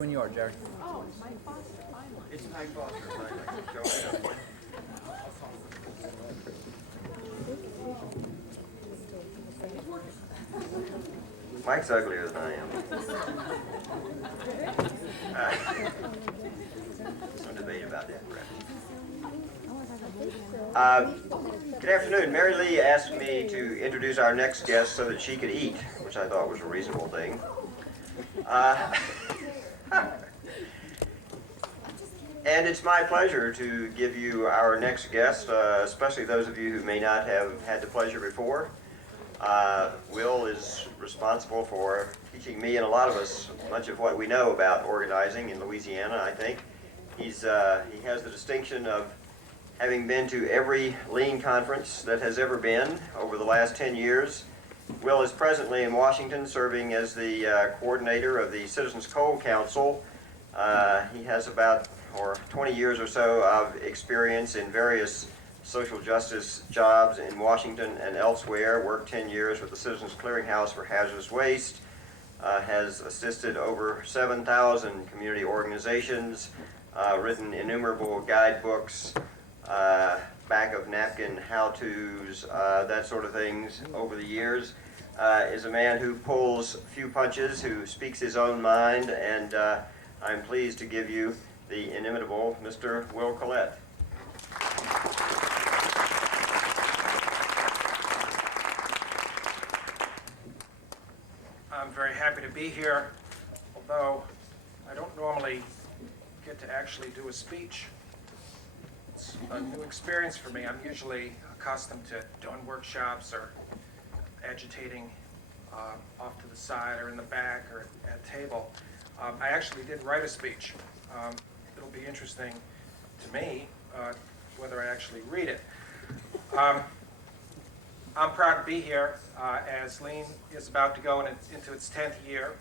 When you are, Jared. Oh, it's Mike Foster, finally. It's Mike Foster, finally. Mike's uglier than I am. Some debate about that, Brett. Good afternoon. Mary Lee asked me to introduce our next guest so that she could eat, which I thought was a reasonable thing. And it's my pleasure to give you our next guest, especially those of you who may not have had the pleasure before. Will is responsible for teaching me and a lot of us much of what we know about organizing in Louisiana, I think. He has the distinction of having been to every lean conference that has ever been over the last 10 years. Will is presently in Washington serving as the coordinator of the Citizens Coal Council. He has about 20 years or so of experience in various social justice jobs in Washington and elsewhere. Worked 10 years with the Citizens Clearinghouse for Hazardous Waste. Has assisted over 7,000 community organizations, written innumerable guidebooks, back of napkin how-tos, that sort of things over the years. Is a man who pulls few punches, who speaks his own mind, and I'm pleased to give you the inimitable Mr. Will Collette. I'm very happy to be here, although I don't normally get to actually do a speech. It's a new experience for me. I'm usually accustomed to doing workshops or agitating off to the side or in the back or at a table. I actually did write a speech. It'll be interesting to me whether I actually read it. I'm proud to be here as Lean is about to go into its 10th year.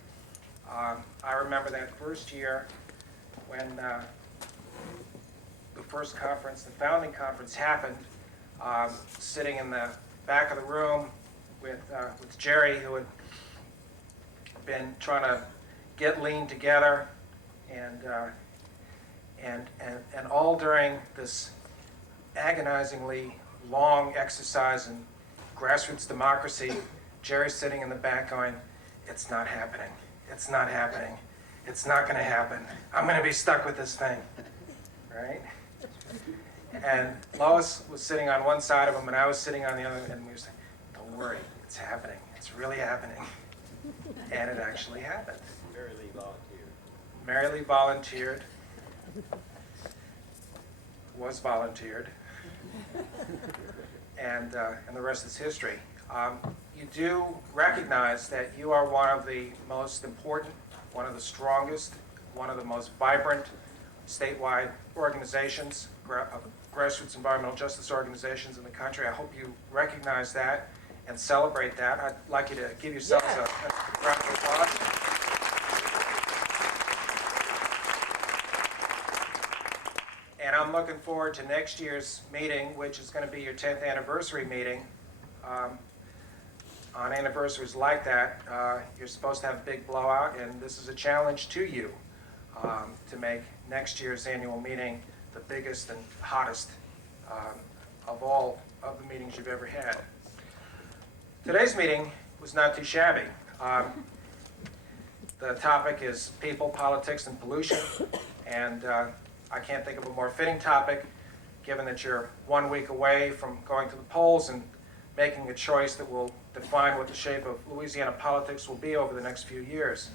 I remember that first year when the first conference, the founding conference happened, sitting in the back of the room with Jerry, who had been trying to get Lean together, and all during this agonizingly long exercise in grassroots democracy, Jerry's sitting in the back going, "It's not happening. It's not happening. It's not going to happen. I'm going to be stuck with this thing." Right? And Lois was sitting on one side of him, and I was sitting on the other, and we were saying, "Don't worry, it's happening. It's really happening." And it actually happened. Mary Lee volunteered. Mary Lee volunteered, was volunteered, and the rest is history. You do recognize that you are one of the most important, one of the strongest, one of the most vibrant statewide organizations, grassroots environmental justice organizations in the country. I hope you recognize that and celebrate that. I'd like you to give yourselves a round of applause. And I'm looking forward to next year's meeting, which is going to be your 10th anniversary meeting. On anniversaries like that, you're supposed to have a big blowout, and this is a challenge to you to make next year's annual meeting the biggest and hottest of all of the meetings you've ever had. Today's meeting was not too shabby. The topic is people, politics, and pollution, and I can't think of a more fitting topic, given that you're 1 week away from going to the polls and making a choice that will define what the shape of Louisiana politics will be over the next few years.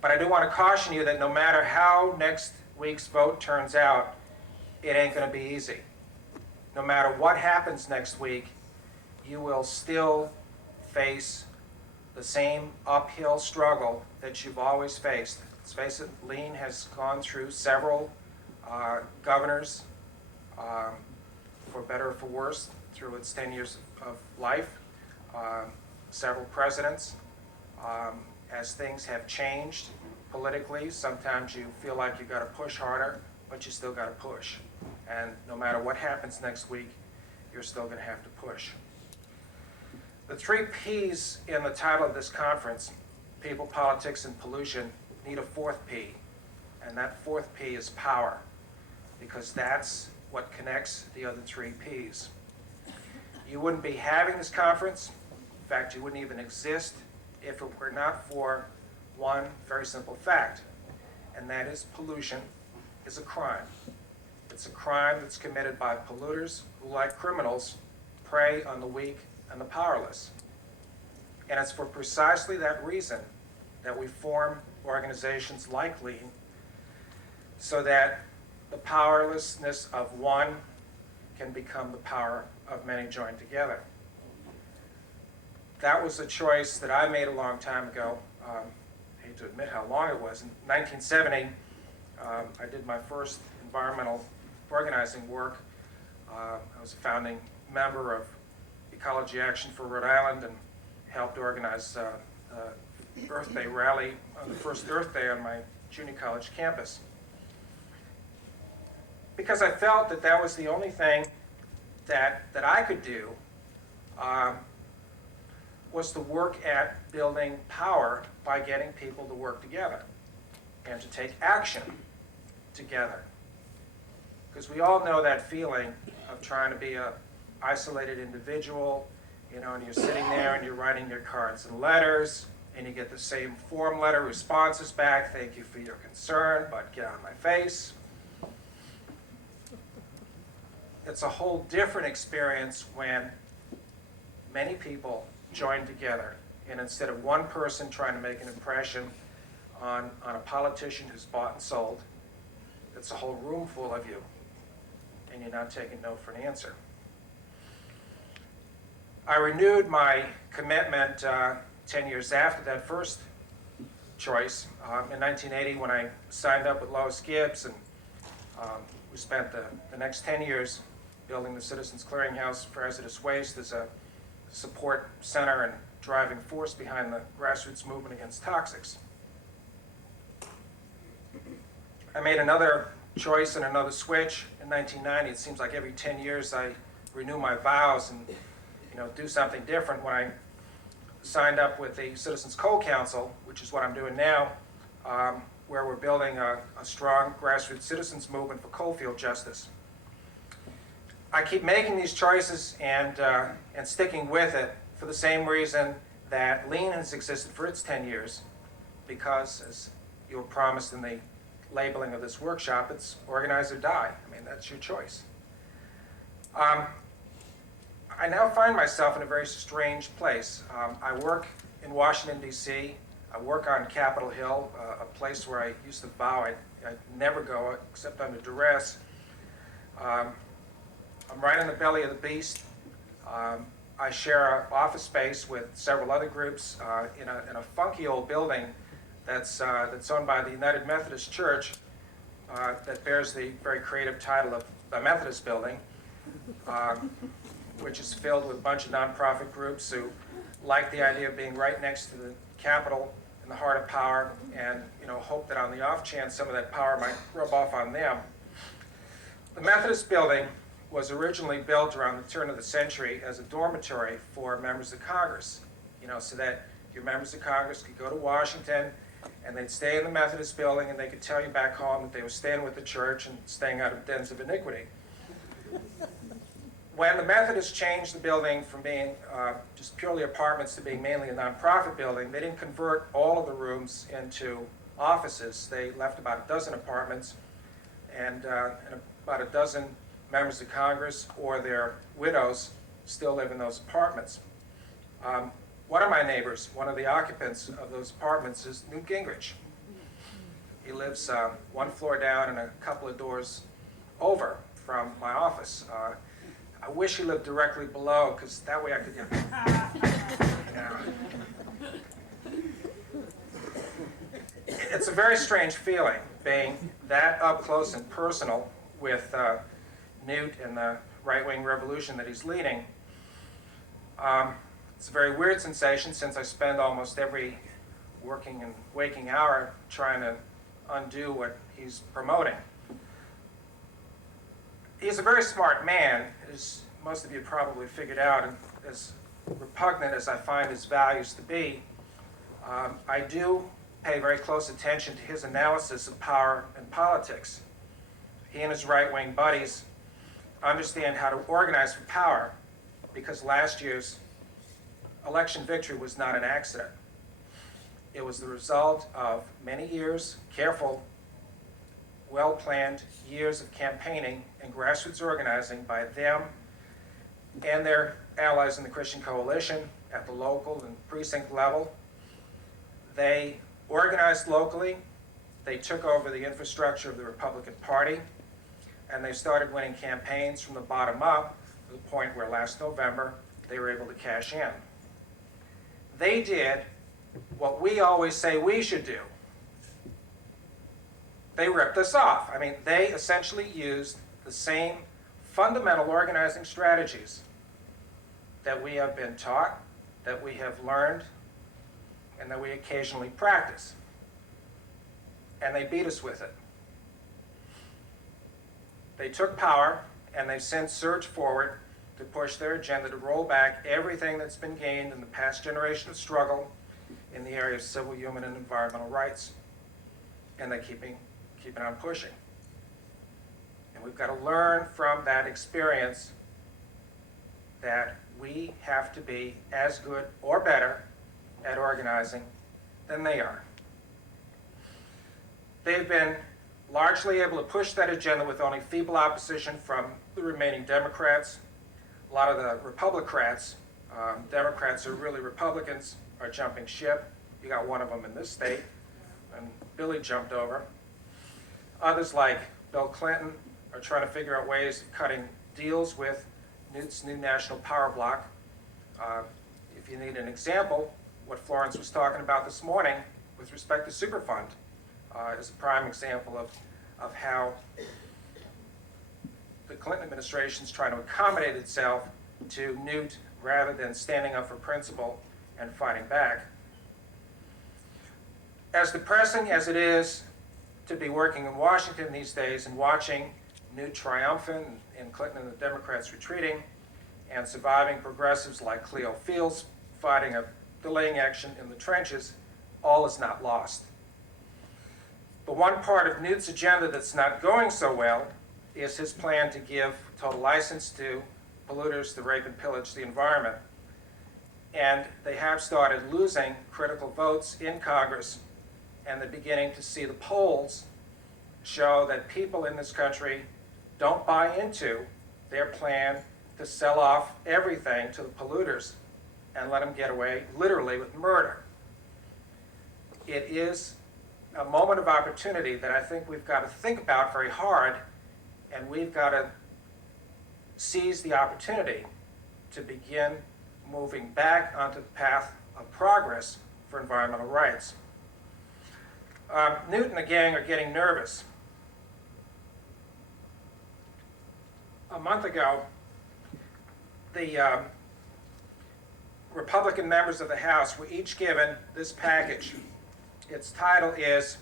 But I do want to caution you that no matter how next week's vote turns out, it ain't going to be easy. No matter what happens next week, you will still face the same uphill struggle that you've always faced. Let's face it, Lean has gone through several governors, for better or for worse, through its 10 years of life, several presidents. As things have changed politically, sometimes you feel like you've got to push harder, but you still got to push. And no matter what happens next week, you're still going to have to push. The three P's in the title of this conference, people, politics, and pollution, need a fourth P, and that fourth P is power, because that's what connects the other three Ps. You wouldn't be having this conference. In fact, you wouldn't even exist if it were not for one very simple fact, and that is pollution is a crime. It's a crime that's committed by polluters who, like criminals, prey on the weak and the powerless. And it's for precisely that reason that we form organizations like LEAN, so that the powerlessness of one can become the power of many joined together. That was a choice that I made a long time ago. I hate to admit how long it was. In 1970, I did my first environmental organizing work. I was a founding member of Ecology Action for Rhode Island and helped organize Earth Day rally on the first Earth Day on my junior college campus. Because I felt that that was the only thing that I could do, was to work at building power by getting people to work together and to take action together. Because we all know that feeling of trying to be an isolated individual, you know, and you're sitting there and you're writing your cards and letters, and you get the same form letter responses back, thank you for your concern, but get out of my face. It's a whole different experience when many people join together, and instead of one person trying to make an impression on a politician who's bought and sold, it's a whole room full of you, and you're not taking no for an answer. I renewed my commitment 10 years after that first choice. In 1980, when I signed up with Lois Gibbs, and we spent the next 10 years building the Citizens Clearinghouse for Hazardous Waste as a support center and driving force behind the grassroots movement against toxics. I made another choice and another switch in 1990. It seems like every 10 years I renew my vows and do something different. When I signed up with the Citizens Coal Council, which is what I'm doing now, where we're building a strong grassroots citizens movement for coalfield justice. I keep making these choices and sticking with it for the same reason that LEAN has existed for its 10 years, because, as you were promised in the labeling of this workshop, it's organize or die. I mean, that's your choice. I now find myself in a very strange place. I work in Washington, D.C. I work on Capitol Hill, a place where I used to vow I'd never go except under duress. I'm right in the belly of the beast. I share an office space with several other groups in a funky old building that's owned by the United Methodist Church that bears the very creative title of the Methodist Building, which is filled with a bunch of nonprofit groups who like the idea of being right next to the Capitol in the heart of power, and hope that on the off chance some of that power might rub off on them. The Methodist Building was originally built around the turn of the century as a dormitory for members of Congress, so that your members of Congress could go to Washington and they'd stay in the Methodist Building and they could tell you back home that they were staying with the church and staying out of dens of iniquity. When the Methodists changed the building from being just purely apartments to being mainly a nonprofit building, they didn't convert all of the rooms into offices. They left about a dozen apartments, and about a dozen members of Congress or their widows still live in those apartments. One of my neighbors, one of the occupants of those apartments, is Newt Gingrich. He lives one floor down and a couple of doors over from my office. I wish he lived directly below, because that way I could, It's a very strange feeling, being that up close and personal with Newt and the right-wing revolution that he's leading. It's a very weird sensation, since I spend almost every working and waking hour trying to undo what he's promoting. He's a very smart man, as most of you probably figured out, and as repugnant as I find his values to be. I do pay very close attention to his analysis of power and politics. He and his right-wing buddies understand how to organize for power because last year's election victory was not an accident. It was the result of many years, careful, well-planned years of campaigning and grassroots organizing by them and their allies in the Christian Coalition at the local and precinct level. They organized locally, they took over the infrastructure of the Republican Party, and they started winning campaigns from the bottom up to the point where last November they were able to cash in. They did what we always say we should do. They ripped us off. I mean, they essentially used the same fundamental organizing strategies that we have been taught, that we have learned, and that we occasionally practice. And they beat us with it. They took power, and they've since surged forward to push their agenda to roll back everything that's been gained in the past generation of struggle in the area of civil, human, and environmental rights. And they're keeping on pushing. And we've got to learn from that experience that we have to be as good or better at organizing than they are. They've been largely able to push that agenda with only feeble opposition from the remaining Democrats. A lot of the Republicrats, Democrats are really Republicans, are jumping ship. You got one of them in this state, and Billy jumped over. Others, like Bill Clinton, are trying to figure out ways of cutting deals with Newt's new national power bloc. If you need an example, what Florence was talking about this morning with respect to Superfund is a prime example of how the Clinton administration is trying to accommodate itself to Newt rather than standing up for principle and fighting back. As depressing as it is to be working in Washington these days and watching Newt triumphant and Clinton and the Democrats retreating, and surviving progressives like Cleo Fields fighting a delaying action in the trenches, all is not lost. But one part of Newt's agenda that's not going so well is his plan to give total license to polluters to rape and pillage the environment. And they have started losing critical votes in Congress, and they're beginning to see the polls show that people in this country don't buy into their plan to sell off everything to the polluters and let them get away literally with murder. It is a moment of opportunity that I think we've got to think about very hard, and we've got to seize the opportunity to begin moving back onto the path of progress for environmental rights. Newt and the gang are getting nervous. A month ago, the Republican members of the House were each given this package. Its title is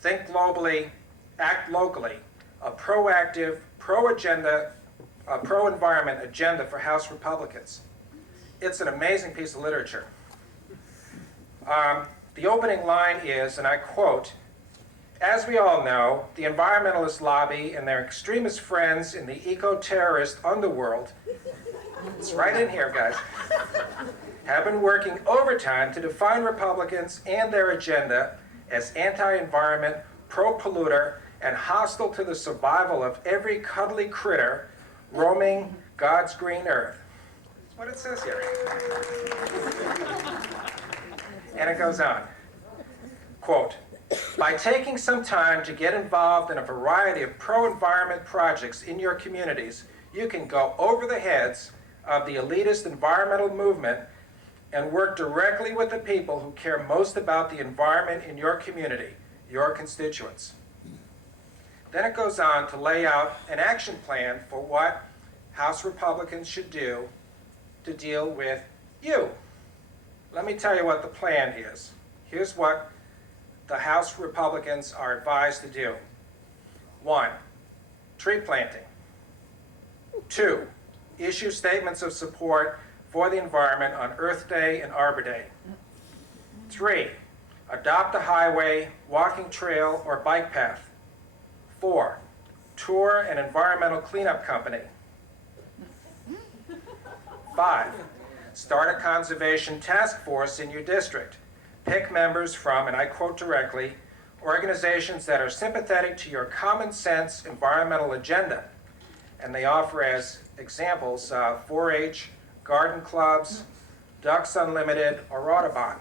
Think Globally, Act Locally, a proactive, pro-environment agenda for House Republicans. It's an amazing piece of literature. The opening line is, and I quote, "As we all know, the environmentalist lobby and their extremist friends in the eco-terrorist underworld," it's right in here, guys, "have been working overtime to define Republicans and their agenda as anti-environment, pro-polluter, and hostile to the survival of every cuddly critter roaming God's green earth." That's what it says here. And it goes on, quote, "By taking some time to get involved in a variety of pro-environment projects in your communities, you can go over the heads of the elitist environmental movement and work directly with the people who care most about the environment in your community, your constituents." Then it goes on to lay out an action plan for what House Republicans should do to deal with you. Let me tell you what the plan is. Here's what the House Republicans are advised to do. 1, tree planting. 2, issue statements of support for the environment on Earth Day and Arbor Day. 3, Adopt a highway, walking trail, or bike path. 4, tour an environmental cleanup company. 5, start a conservation task force in your district. Pick members from, and I quote directly, organizations that are sympathetic to your common sense environmental agenda. And they offer as examples 4-H, garden clubs, Ducks Unlimited, or Audubon.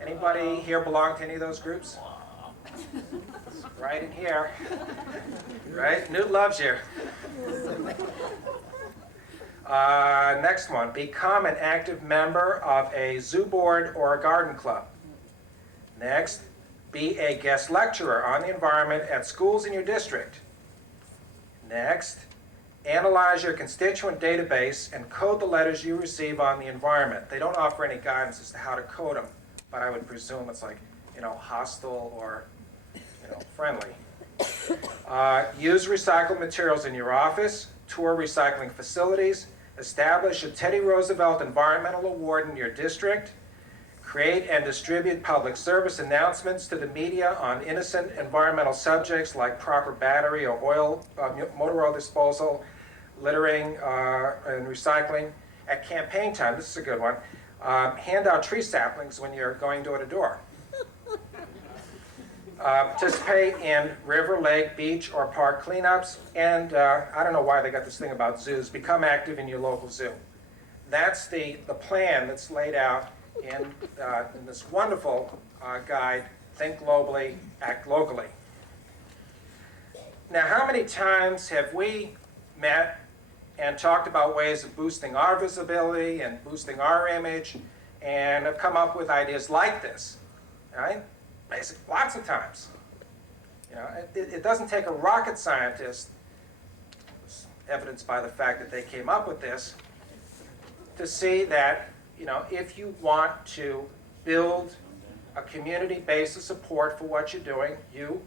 Anybody here belong to any of those groups? Right in here. Right? Newt loves you. Next one, become an active member of a zoo board or a garden club. Next, be a guest lecturer on the environment at schools in your district. Next, analyze your constituent database and code the letters you receive on the environment. They don't offer any guidance as to how to code them, but I would presume it's like, hostile or, friendly. Use recycled materials in your office, tour recycling facilities, establish a Teddy Roosevelt Environmental Award in your district, create and distribute public service announcements to the media on innocent environmental subjects like proper battery or motor oil disposal, littering, and recycling. At campaign time, this is a good one, hand out tree saplings when you're going door to door. Participate in river, lake, beach, or park cleanups, and I don't know why they got this thing about zoos. Become active in your local zoo. That's the plan that's laid out in this wonderful guide, Think Globally, Act Locally. Now, how many times have we met and talked about ways of boosting our visibility and boosting our image, and have come up with ideas like this, right? Basically, lots of times. It doesn't take a rocket scientist, evidenced by the fact that they came up with this, to see that, if you want to build a community base of support for what you're doing, you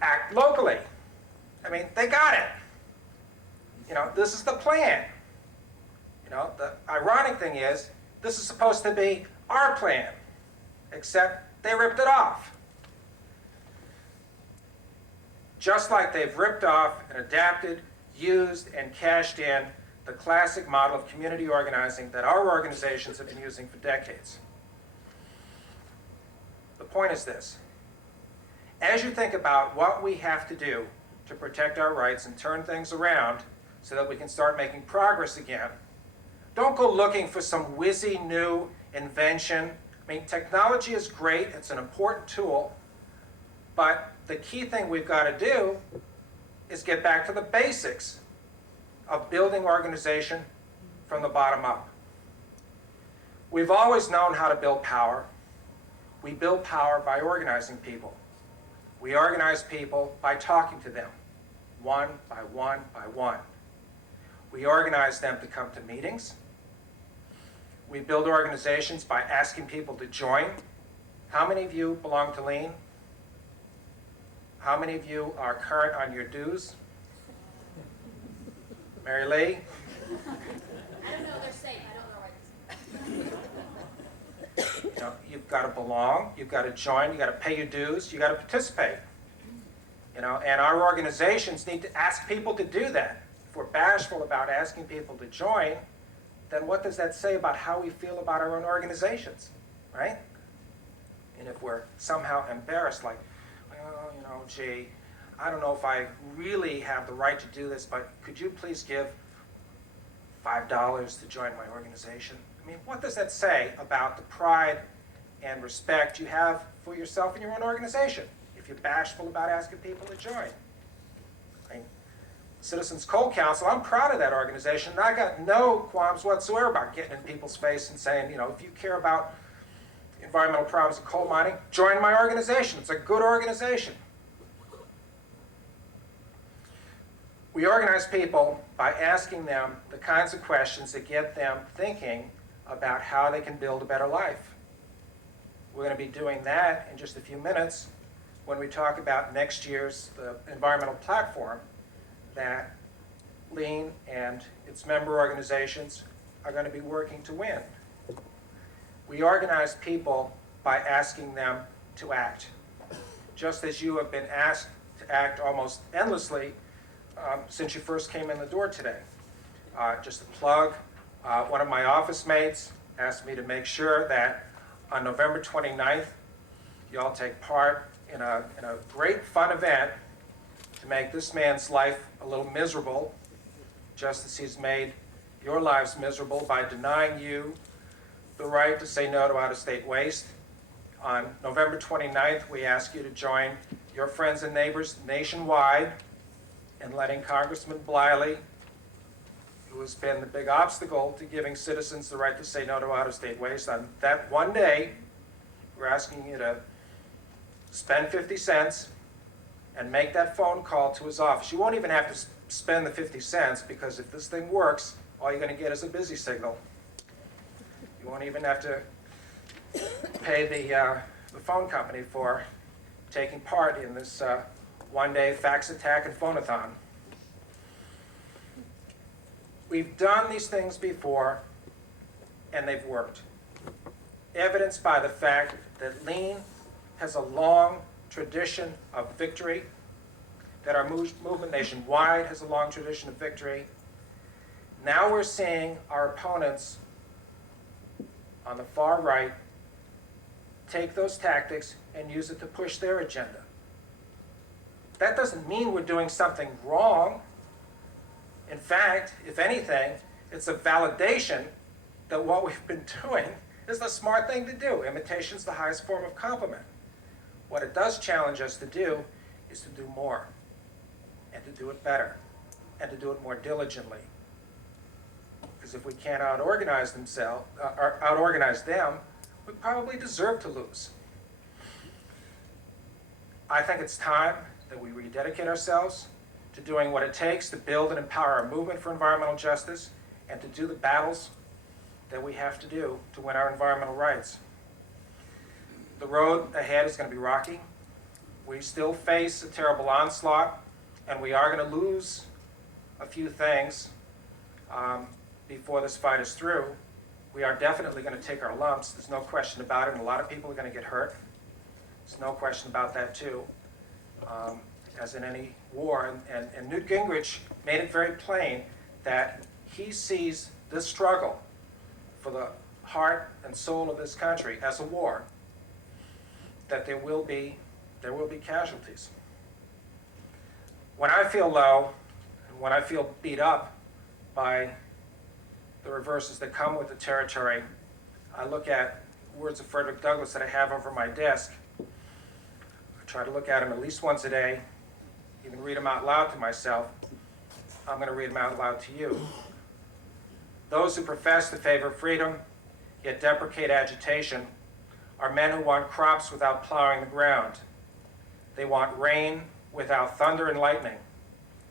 act locally. I mean, they got it. This is the plan. The ironic thing is, this is supposed to be our plan, except they ripped it off. Just like they've ripped off and adapted, used, and cashed in the classic model of community organizing that our organizations have been using for decades. The point is this. As you think about what we have to do to protect our rights and turn things around so that we can start making progress again, don't go looking for some whizzy new invention. I mean, technology is great, it's an important tool, but the key thing we've got to do is get back to the basics of building organization from the bottom up. We've always known how to build power. We build power by organizing people. We organize people by talking to them, one by one by one. We organize them to come to meetings. We build organizations by asking people to join. How many of you belong to Lean? How many of you are current on your dues? Mary Lee? I don't know, they're safe. I don't know where You've got to belong, you've got to join, you've got to pay your dues, you've got to participate. And our organizations need to ask people to do that. If we're bashful about asking people to join, then what does that say about how we feel about our own organizations, right? And if we're somehow embarrassed, like, well, gee, I don't know if I really have the right to do this, but could you please give $5 to join my organization? I mean, what does that say about the pride and respect you have for yourself and your own organization if you're bashful about asking people to join? I mean, Citizens Coal Council, I'm proud of that organization, and I got no qualms whatsoever about getting in people's face and saying, if you care about environmental problems in coal mining, join my organization. It's a good organization. We organize people by asking them the kinds of questions that get them thinking about how they can build a better life. We're going to be doing that in just a few minutes when we talk about next year's the environmental platform that Lean and its member organizations are going to be working to win. We organize people by asking them to act. Just as you have been asked to act almost endlessly since you first came in the door today. Just a plug, one of my office mates asked me to make sure that on November 29th, you all take part in a great fun event to make this man's life a little miserable, just as he's made your lives miserable by denying you the right to say no to out-of-state waste. On November 29th, we ask you to join your friends and neighbors nationwide in letting Congressman Bliley, who has been the big obstacle to giving citizens the right to say no to out-of-state waste, on that one day, we're asking you to spend 50 cents and make that phone call to his office. You won't even have to spend the 50 cents because if this thing works, all you're going to get is a busy signal. You won't even have to pay the phone company for taking part in this one-day fax attack and phone-a-thon. We've done these things before, and they've worked. Evidenced by the fact that lean has a long tradition of victory, that our movement nationwide has a long tradition of victory. Now we're seeing our opponents on the far right take those tactics and use it to push their agenda. That doesn't mean we're doing something wrong. In fact, if anything, it's a validation that what we've been doing is the smart thing to do. Imitation's the highest form of compliment. What it does challenge us to do is to do more, and to do it better, and to do it more diligently. Because if we can't out-organize them, we probably deserve to lose. I think it's time that we rededicate ourselves to doing what it takes to build and empower a movement for environmental justice and to do the battles that we have to do to win our environmental rights. The road ahead is going to be rocky. We still face a terrible onslaught, and we are going to lose a few things before this fight is through. We are definitely going to take our lumps. There's no question about it, and a lot of people are going to get hurt. There's no question about that, too, as in any war. And Newt Gingrich made it very plain that he sees this struggle for the heart and soul of this country as a war, that there will be casualties. When I feel low, and when I feel beat up by the reverses that come with the territory, I look at words of Frederick Douglass that I have over my desk. I try to look at them at least once a day, even read them out loud to myself. I'm going to read them out loud to you. Those who profess to favor freedom, yet deprecate agitation, are men who want crops without plowing the ground. They want rain without thunder and lightning.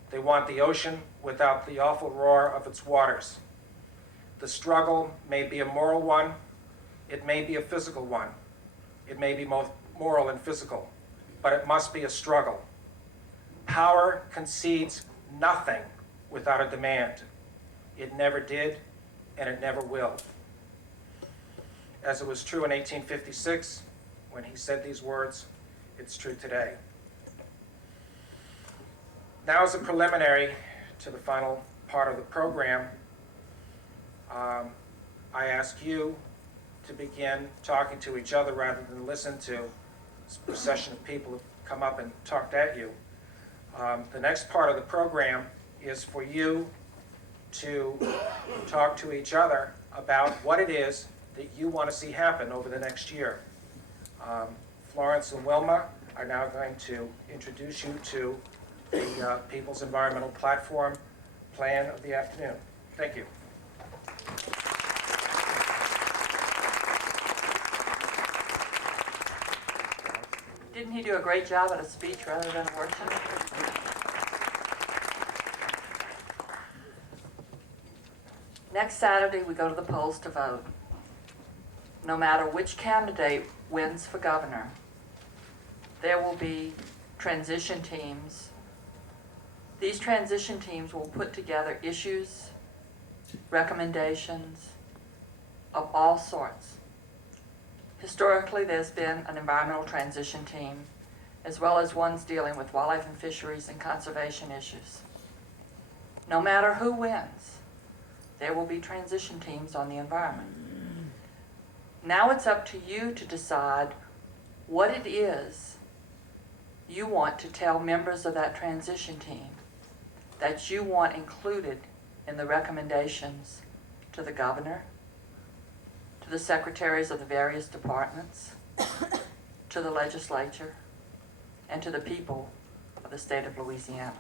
They want the ocean without the awful roar of its waters. The struggle may be a moral one. It may be a physical one. It may be both moral and physical, but it must be a struggle. Power concedes nothing without a demand. It never did, and it never will. As it was true in 1856, when he said these words, it's true today. Now, as a preliminary to the final part of the program, I ask you to begin talking to each other rather than listen to this procession of people who come up and talked at you. The next part of the program is for you to talk to each other about what it is that you want to see happen over the next year. Florence and Wilma are now going to introduce you to the People's Environmental Platform plan of the afternoon. Thank you. Didn't he do a great job at a speech rather than a workshop? Next Saturday, we go to the polls to vote. No matter which candidate wins for governor, there will be transition teams. These transition teams will put together issues, recommendations of all sorts. Historically, there's been an environmental transition team, as well as ones dealing with wildlife and fisheries and conservation issues. No matter who wins, there will be transition teams on the environment. Now it's up to you to decide what it is you want to tell members of that transition team that you want included in the recommendations to the governor, to the secretaries of the various departments, to the legislature, and to the people of the state of Louisiana.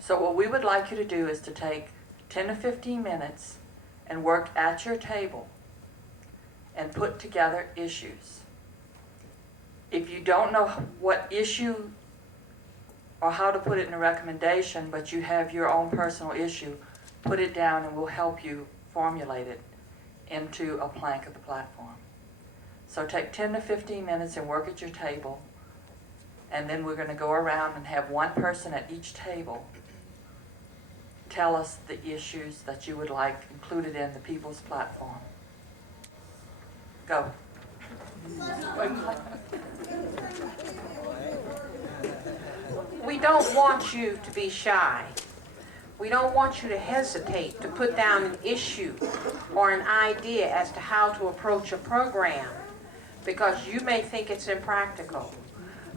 So what we would like you to do is to take 10 to 15 minutes and work at your table and put together issues. If you don't know what issue or how to put it in a recommendation, but you have your own personal issue, put it down and we'll help you formulate it into a plank of the platform. So take 10 to 15 minutes and work at your table, and then we're going to go around and have one person at each table tell us the issues that you would like included in the People's Platform. Go. We don't want you to be shy. We don't want you to hesitate to put down an issue or an idea as to how to approach a program, because you may think it's impractical,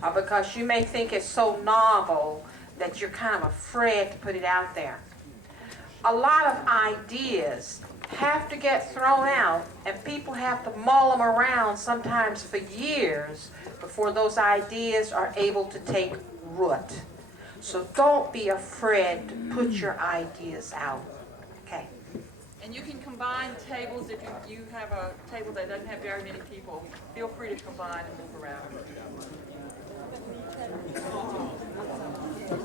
or because you may think it's so novel that you're kind of afraid to put it out there. A lot of ideas have to get thrown out, and people have to mull them around sometimes for years before those ideas are able to take root. So don't be afraid to put your ideas out. Okay. And you can combine tables if you have a table that doesn't have very many people. Feel free to combine and move around. I can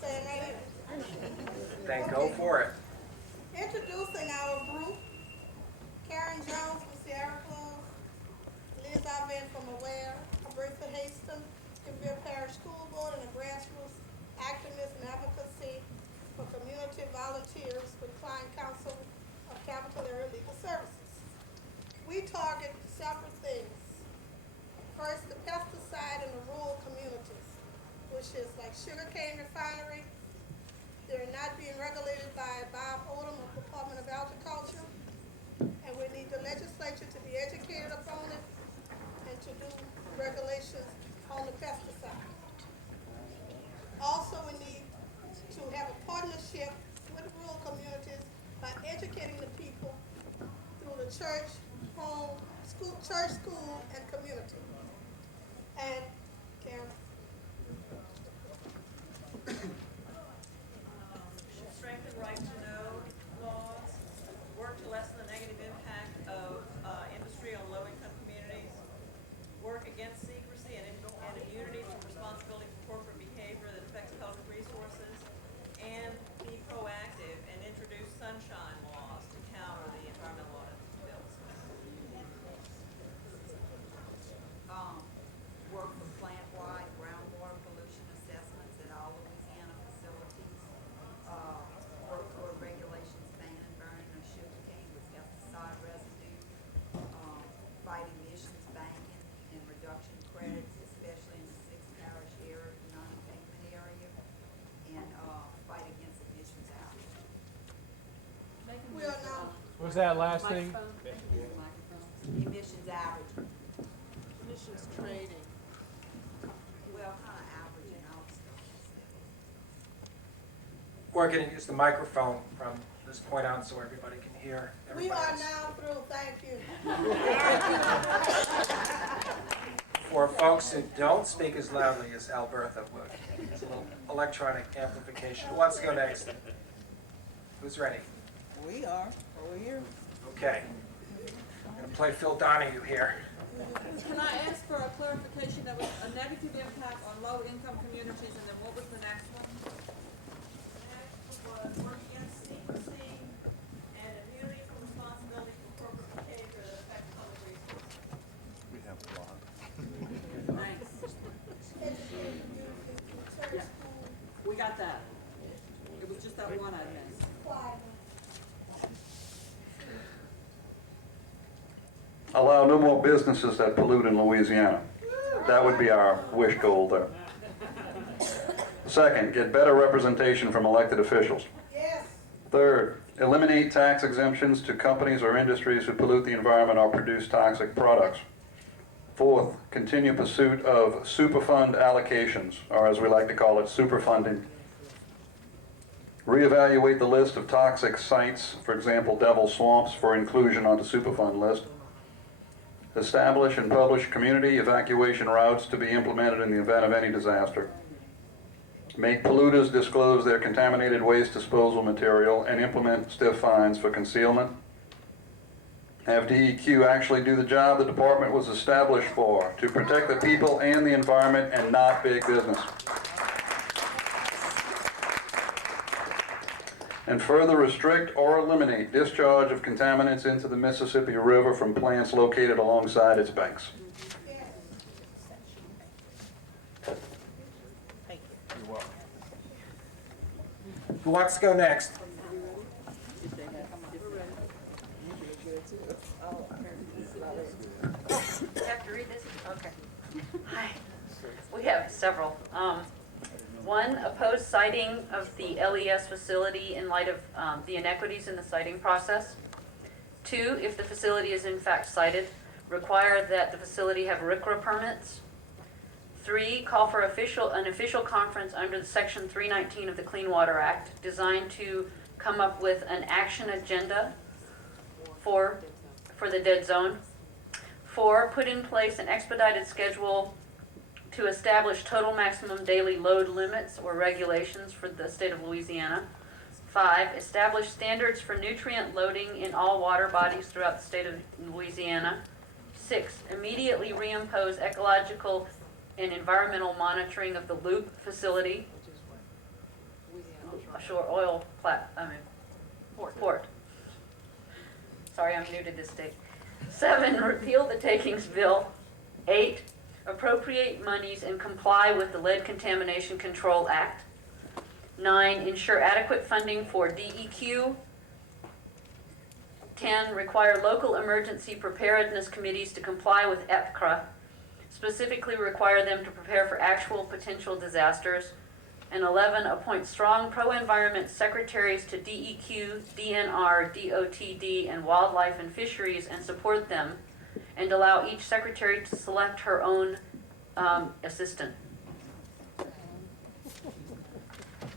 say right Then go for it. here. Introducing our group, Karen Jones from Sierra Club, Liz Alvin from Aware, Aretha Haston, Skipville Parish School Board, and a grassroots activist and advocacy for community volunteers with Klein Council of Capital Area Legal Services. We target several things. First, the pesticide in the rural communities, which is like sugarcane refinery. They're not being regulated by Bob Odom of Department of Agriculture. And we need the legislature to be educated upon it and to do regulations on the pesticide. Also, we need to have a partnership with rural communities by educating the people through the church, home, school, and community. And Karen. Strengthen right to know laws, work to lessen the negative impact of industry on low-income communities, work against secrecy and immunity from responsibility for corporate behavior that affects public resources, and be proactive and introduce sunshine laws to counter the environmental audit bills. Work for plant-wide groundwater pollution assessments at all Louisiana facilities. Work for regulations banning burning of sugarcane with pesticide residue. Fight emissions banking and reduction credits, especially in the 6-parish area, non-payment area. And fight against emissions outage. We are now What's that last thing? Emissions average. emissions trading. Well, kind of averaging out stuff. We're going to use the microphone from this point on so everybody can hear. We everybody are else. now through, thank you. For folks who don't speak as loudly as Albertha would, it's a little electronic amplification. Who wants to go next? Who's ready? We are over here. Okay. I'm going to play Phil Donahue here. Can I ask for a clarification? That was a negative impact on low-income communities, and then what was the next one? Next was work against secrecy and immunity from responsibility for corporate behavior that affects public resources. We have a lot. Thanks. Educating youth through church, school, got that. It was just that one I missed. Allow no more businesses that pollute in Louisiana. That would be our wish goal there. Second, get better representation from elected officials. Yes. Third, eliminate tax exemptions to companies or industries who pollute the environment or produce toxic products. Fourth, continue pursuit of Superfund allocations, or as we like to call it, superfunding. Reevaluate the list of toxic sites, for example, Devil Swamps, for inclusion on the Superfund list. Establish and publish community evacuation routes to be implemented in the event of any disaster. Make polluters disclose their contaminated waste disposal material and implement stiff fines for concealment. Have DEQ actually do the job the department was established for, to protect the people and the environment and not big business. And further restrict or eliminate discharge of contaminants into the Mississippi River from plants located alongside its banks. You're welcome. Who wants to go next? You have to read this? Okay. Hi. We have several. One, oppose citing of the LES facility in light of the inequities in the citing process. Two, if the facility is in fact cited, require that the facility have RCRA permits. Three, call for an official conference under Section 319 of the Clean Water Act designed to come up with an action agenda for the dead zone. Four, put in place an expedited schedule to establish total maximum daily load limits or regulations for the state of Louisiana. Five, establish standards for nutrient loading in all water bodies throughout the state of Louisiana. Six, immediately reimpose ecological and environmental monitoring of the Loop facility, offshore oil port. Sorry, I'm new to this state. Seven, repeal the takings bill. Eight, appropriate monies and comply with the Lead Contamination Control Act. 9, ensure adequate funding for DEQ. 10, require local emergency preparedness committees to comply with EPCRA. Specifically require them to prepare for actual potential disasters. And 11, appoint strong pro-environment secretaries to DEQ, DNR, DOTD, and Wildlife and Fisheries and support them, and allow each secretary to select her own assistant.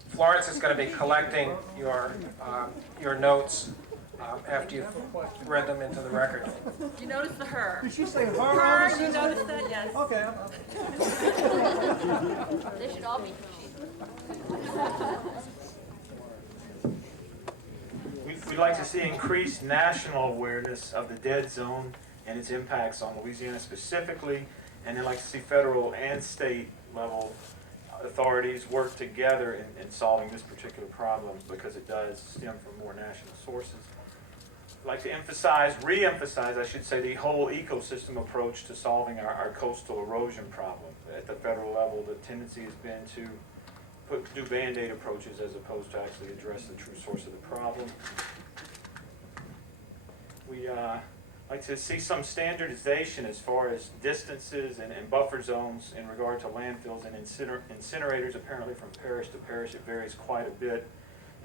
Florence is going to be collecting your notes after you've read them into the record. You noticed the her. Did she say her? Her, you noticed that? Yes. Okay. They should all be. We'd like to see increased national awareness of the dead zone and its impacts on Louisiana specifically, and then like to see federal and state level authorities work together in solving this particular problem because it does stem from more national sources. I'd like to re-emphasize, I should say, the whole ecosystem approach to solving our coastal erosion problem. At the federal level, the tendency has been to do Band-Aid approaches as opposed to actually address the true source of the problem. We like to see some standardization as far as distances and buffer zones in regard to landfills and incinerators. Apparently from parish to parish it varies quite a bit.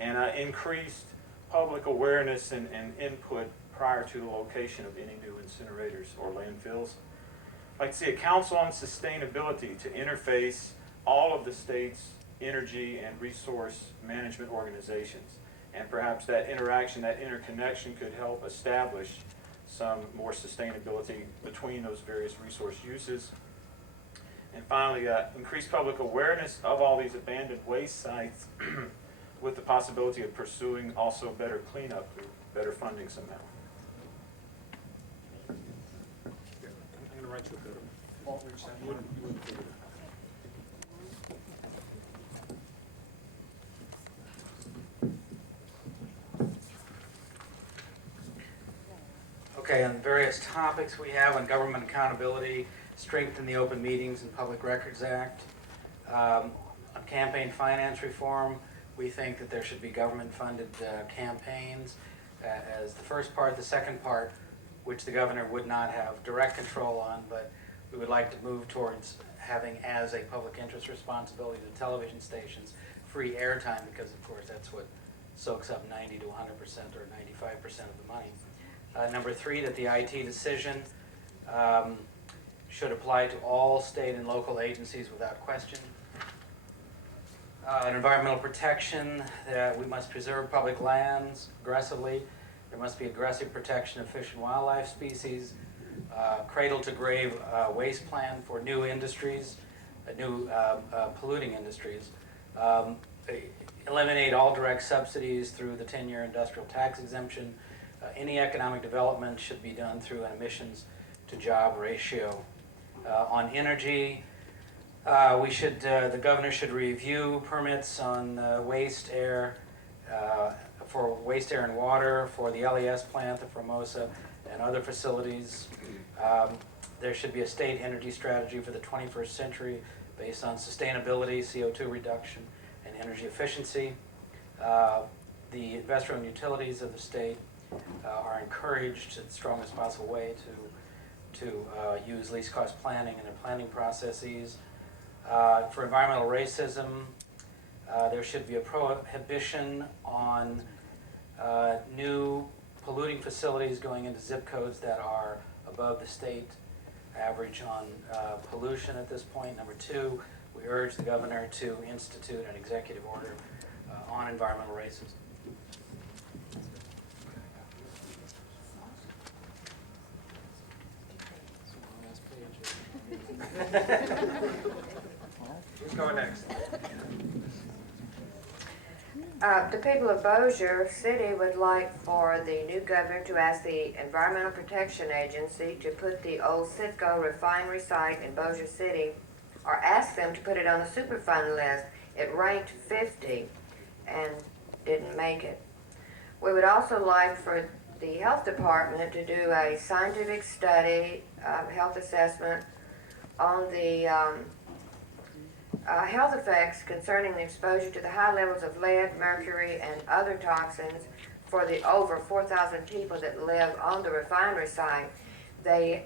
And increased public awareness and input prior to the location of any new incinerators or landfills. I'd like to see a council on sustainability to interface all of the state's energy and resource management organizations. And perhaps that interaction, that interconnection could help establish some more sustainability between those various resource uses. And finally, increase public awareness of all these abandoned waste sites with the possibility of pursuing also better cleanup through better funding somehow. I'm going to write you a bit of Walt Ridge Center. You wouldn't figure it out. Okay, on various topics we have on government accountability, strengthen the Open Meetings and Public Records Act. On Campaign finance reform, we think that there should be government-funded campaigns as the first part. The second part, which the governor would not have direct control on, but we would like to move towards having as a public interest responsibility to television stations free airtime, because of course that's what soaks up 90 to 100% or 95% of the money. Number three, that the IT decision should apply to all state and local agencies without question. Environmental protection, that we must preserve public lands aggressively. There must be aggressive protection of fish and wildlife species. Cradle to grave waste plan for new industries, new polluting industries. Eliminate all direct subsidies through the 10-year industrial tax exemption. Any economic development should be done through an emissions to job ratio. On energy, the governor should review permits on waste air, for waste air and water, for the LES plant, the Formosa, and other facilities. There should be a state energy strategy for the 21st century based on sustainability, CO2 reduction, and energy efficiency. The investor-owned utilities of the state are encouraged in the strongest possible way to use least cost planning in their planning processes. For environmental racism, there should be a prohibition on new polluting facilities going into zip codes that are above the state average on pollution at this point. Number two, we urge the governor to institute an executive order on environmental racism. Who's going next? The people of Bossier City would like for the new governor to ask the Environmental Protection Agency to put the old Citgo refinery site in Bossier City, or ask them to put it on the Superfund list. It ranked 50 and didn't make it. We would also like for the health department to do a scientific study, health assessment on the health effects concerning the exposure to the high levels of lead, mercury, and other toxins for the over 4,000 people that live on the refinery site. They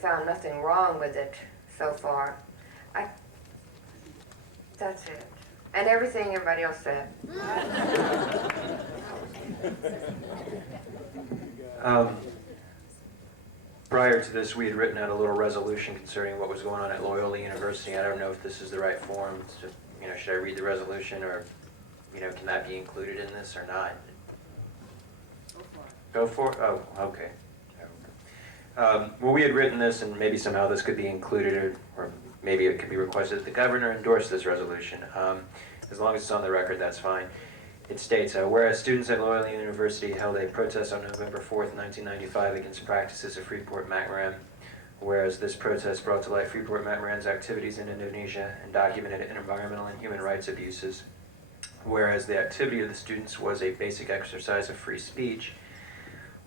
found nothing wrong with it so far. That's it. And everything everybody else said. Prior to this, we had written out a little resolution concerning what was going on at Loyola University. I don't know if this is the right form to, should I read the resolution, or, can that be included in this or not? Go for it. Oh, okay. Well, we had written this, and maybe somehow this could be included, or maybe it could be requested that the governor endorse this resolution. As long as it's on the record, that's fine. It states, whereas students at Loyola University held a protest on November 4th, 1995 against practices of Freeport-McMoran, whereas this protest brought to light Freeport-McMoran's activities in Indonesia and documented environmental and human rights abuses, whereas the activity of the students was a basic exercise of free speech,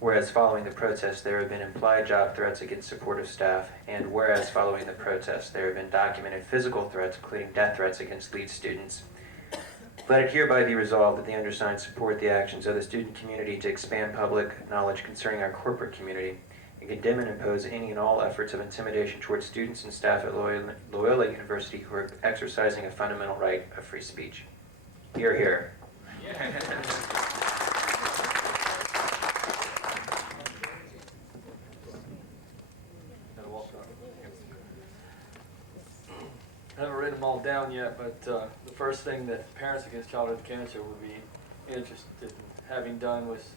whereas following the protest there have been implied job threats against supportive staff, and whereas following the protest there have been documented physical threats, including death threats against lead students. Let it hereby be resolved that the undersigned support the actions of the student community to expand public knowledge concerning our corporate community, and condemn and oppose any and all efforts of intimidation towards students and staff at Loyola University who are exercising a fundamental right of free speech. Hear, hear. I haven't written them all down yet, but the first thing that Parents Against Childhood Cancer would be interested in having done was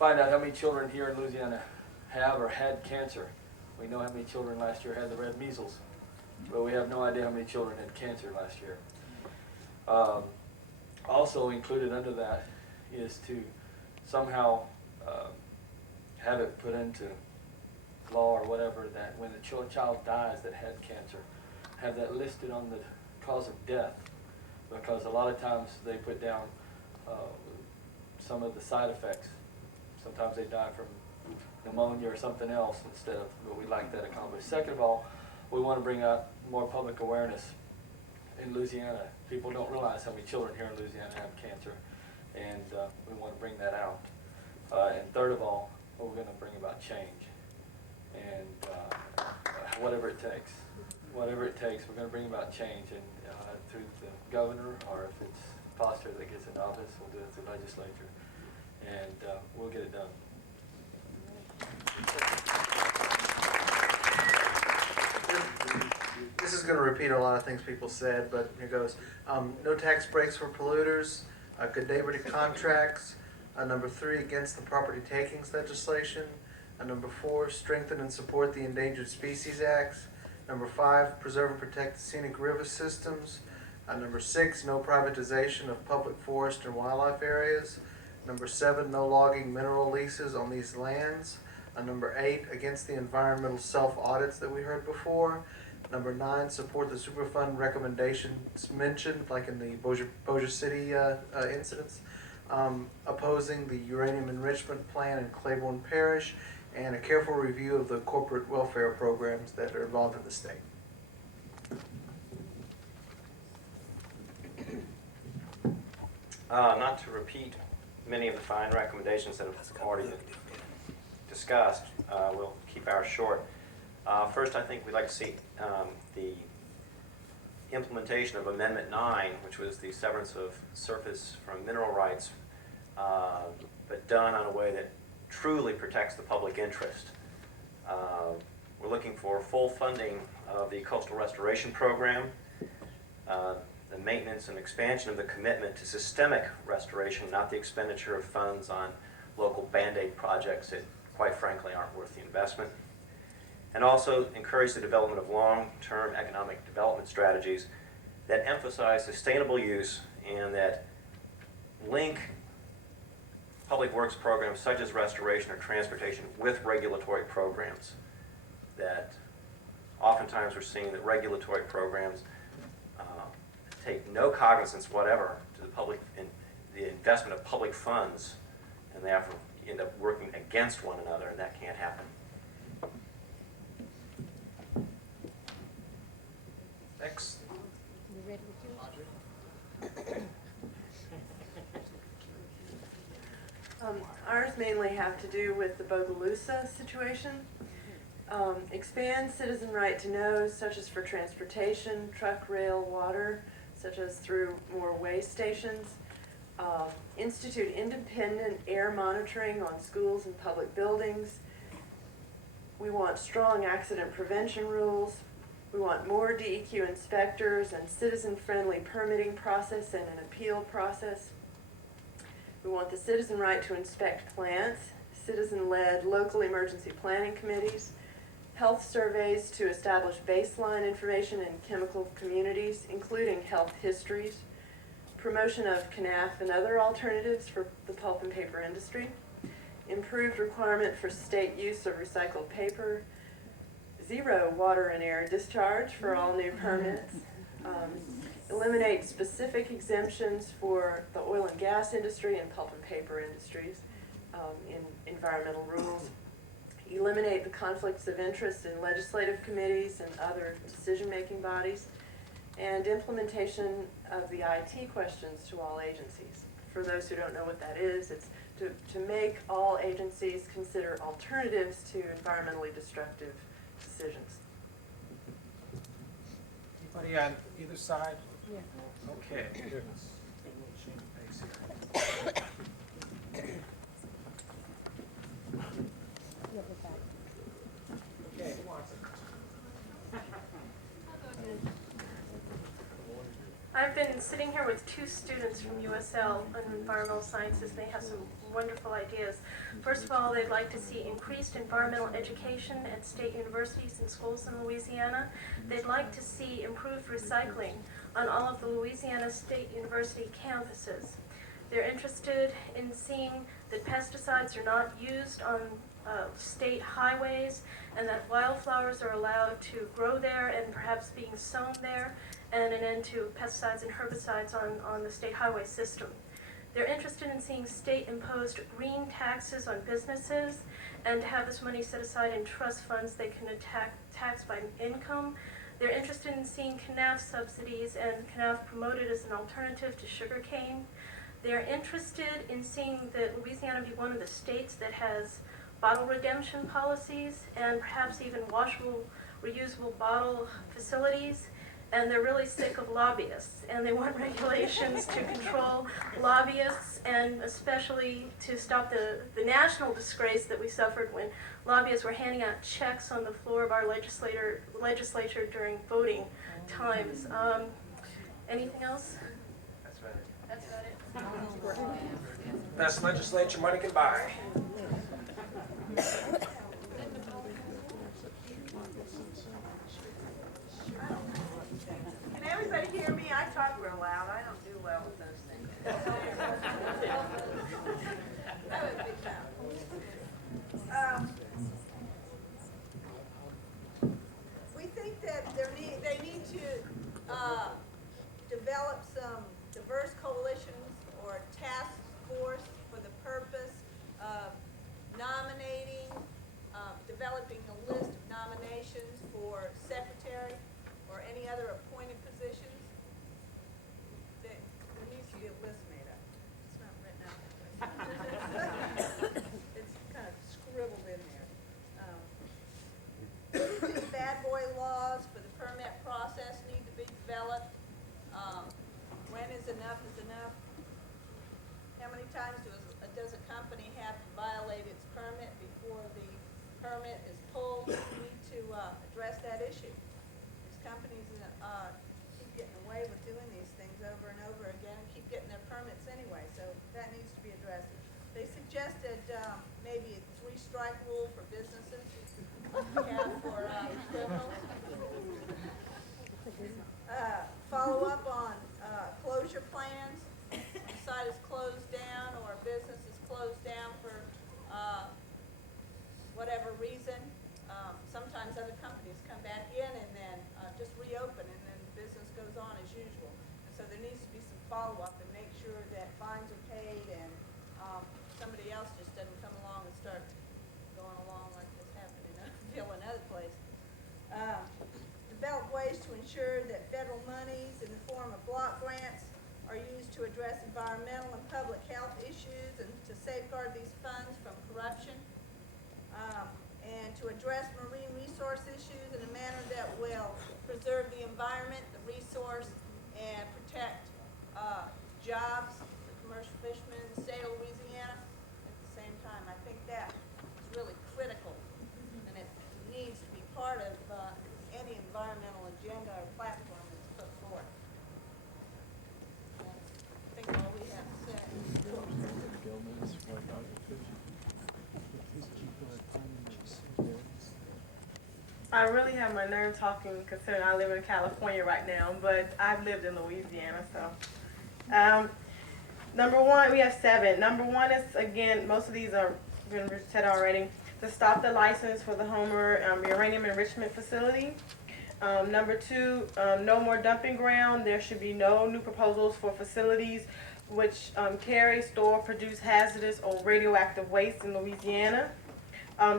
find out how many children here in Louisiana have or had cancer. We know how many children last year had the red measles, but we have no idea how many children had cancer last year. Also included under that is to somehow have it put into law or whatever that when a child dies that had cancer, have that listed on the cause of death, because a lot of times they put down some of the side effects. Sometimes they die from pneumonia or something else instead of, but we'd like that accomplished. Second of all, we want to bring out more public awareness in Louisiana. People don't realize how many children here in Louisiana have cancer, and we want to bring that out. And third of all, we're going to bring about change, and whatever it takes. Whatever it takes, we're going to bring about change, and through the governor, or if it's Foster that gets in office, we'll do it through legislature, and we'll get it done. This is going to repeat a lot of things people said, but here goes. No tax breaks for polluters, good neighborly contracts. Number 3, against the property takings legislation. Number 4, strengthen and support the Endangered Species Acts. Number 5, preserve and protect the scenic river systems. Number 6, no privatization of public forest and wildlife areas. Number 7, no logging mineral leases on these lands. Number 8, against the environmental self-audits that we heard before. Number 9, support the Superfund recommendations mentioned, like in the Bossier City incidents. Opposing the uranium enrichment plan in Claiborne Parish, and a careful review of the corporate welfare programs that are involved in the state. Not to repeat many of the fine recommendations that have already been discussed, we'll keep ours short. First, I think we'd like to see the implementation of Amendment 9, which was the severance of surface from mineral rights, but done in a way that truly protects the public interest. We're looking for full funding of the coastal restoration program, the maintenance and expansion of the commitment to systemic restoration, not the expenditure of funds on local Band-Aid projects that, quite frankly, aren't worth the investment. And also encourage the development of long-term economic development strategies that emphasize sustainable use and that link public works programs such as restoration or transportation with regulatory programs. That oftentimes we're seeing that regulatory programs take no cognizance whatever to the public in the investment of public funds, and they often end up working against one another, and that can't happen. Next. Ours mainly have to do with the Bogalusa situation. Expand citizen right to know, such as for transportation, truck, rail, water, such as through more way stations. Institute independent air monitoring on schools and public buildings. We want strong accident prevention rules. We want more DEQ inspectors and citizen-friendly permitting process and an appeal process. We want the citizen right to inspect plants, citizen-led local emergency planning committees, health surveys to establish baseline information in chemical communities, including health histories, promotion of CNAF and other alternatives for the pulp and paper industry, improved requirement for state use of recycled paper, 0 water and air discharge for all new permits, eliminate specific exemptions for the oil and gas industry and pulp and paper industries in environmental rules, eliminate the conflicts of interest in legislative committees and other decision-making bodies, and implementation of the IT questions to all agencies. For those who don't know what that is, it's to make all agencies consider alternatives to environmentally destructive decisions. Anybody on either side? Yeah. Okay. Okay, who wants it? I've been sitting here with 2 students from USL on environmental sciences. They have some wonderful ideas. First of all, they'd like to see increased environmental education at state universities and schools in Louisiana. They'd like to see improved recycling on all of the Louisiana State University campuses. They're interested in seeing that pesticides are not used on state highways and that wildflowers are allowed to grow there and perhaps being sown there, and an end to pesticides and herbicides on the state highway system. They're interested in seeing state-imposed green taxes on businesses and to have this money set aside in trust funds they can tax by income. They're interested in seeing Conf subsidies and Conf promoted as an alternative to sugarcane. They're interested in seeing that Louisiana be one of the states that has bottle redemption policies and perhaps even washable, reusable bottle facilities. And they're really sick of lobbyists, and they want regulations to control lobbyists, and especially to stop the national disgrace that we suffered when lobbyists were handing out checks on the floor of our legislature during voting times. Anything else? That's about it. That's about it. Best legislature money can buy. Can everybody hear me? I talk real loud. I don't do well with those things. That was a big mouth. We think that they need to develop some diverse coalitions or task force for the purpose of nominating, developing a list of nominations for secretary or any other appointed positions. There needs to be a list made up. It's not written out that way. It's kind of scribbled in there. Bad boy laws for the permit process need to be developed. When is enough is enough? How many times does a company have to violate its permit before the permit is pulled? We need to address that issue. These companies keep getting away with doing these things over and over again and keep getting their permits anyway, so that needs to be addressed. They suggested maybe a 3-strike rule for businesses, have for criminals. Follow up on closure plans. If a site is closed down or a business is closed down for whatever reason. Sometimes other companies come back in and then just reopen, and then business goes on as usual. And so there needs to be some follow-up and make sure that fines are paid and somebody else just doesn't come along and start going along like this happened in Oakville and other places. Develop ways to ensure that federal monies in the form of block grants are used to address environmental and public health issues and to safeguard these funds from corruption. And to address marine resource issues in a manner that will preserve the environment, the resource, and protect jobs, the commercial fishermen in the state of Louisiana at the same time. I think that is really critical, and it needs to be part of any environmental agenda or platform that's put forth. I think all we have to say. I really have my nerve talking considering I live in California right now, but I've lived in Louisiana, so. Number one, we have 7. Number 1 is, again, most of these are been said already, to stop the license for the Homer uranium enrichment facility. Number 2, no more dumping ground. There should be no new proposals for facilities which carry, store, produce hazardous or radioactive waste in Louisiana.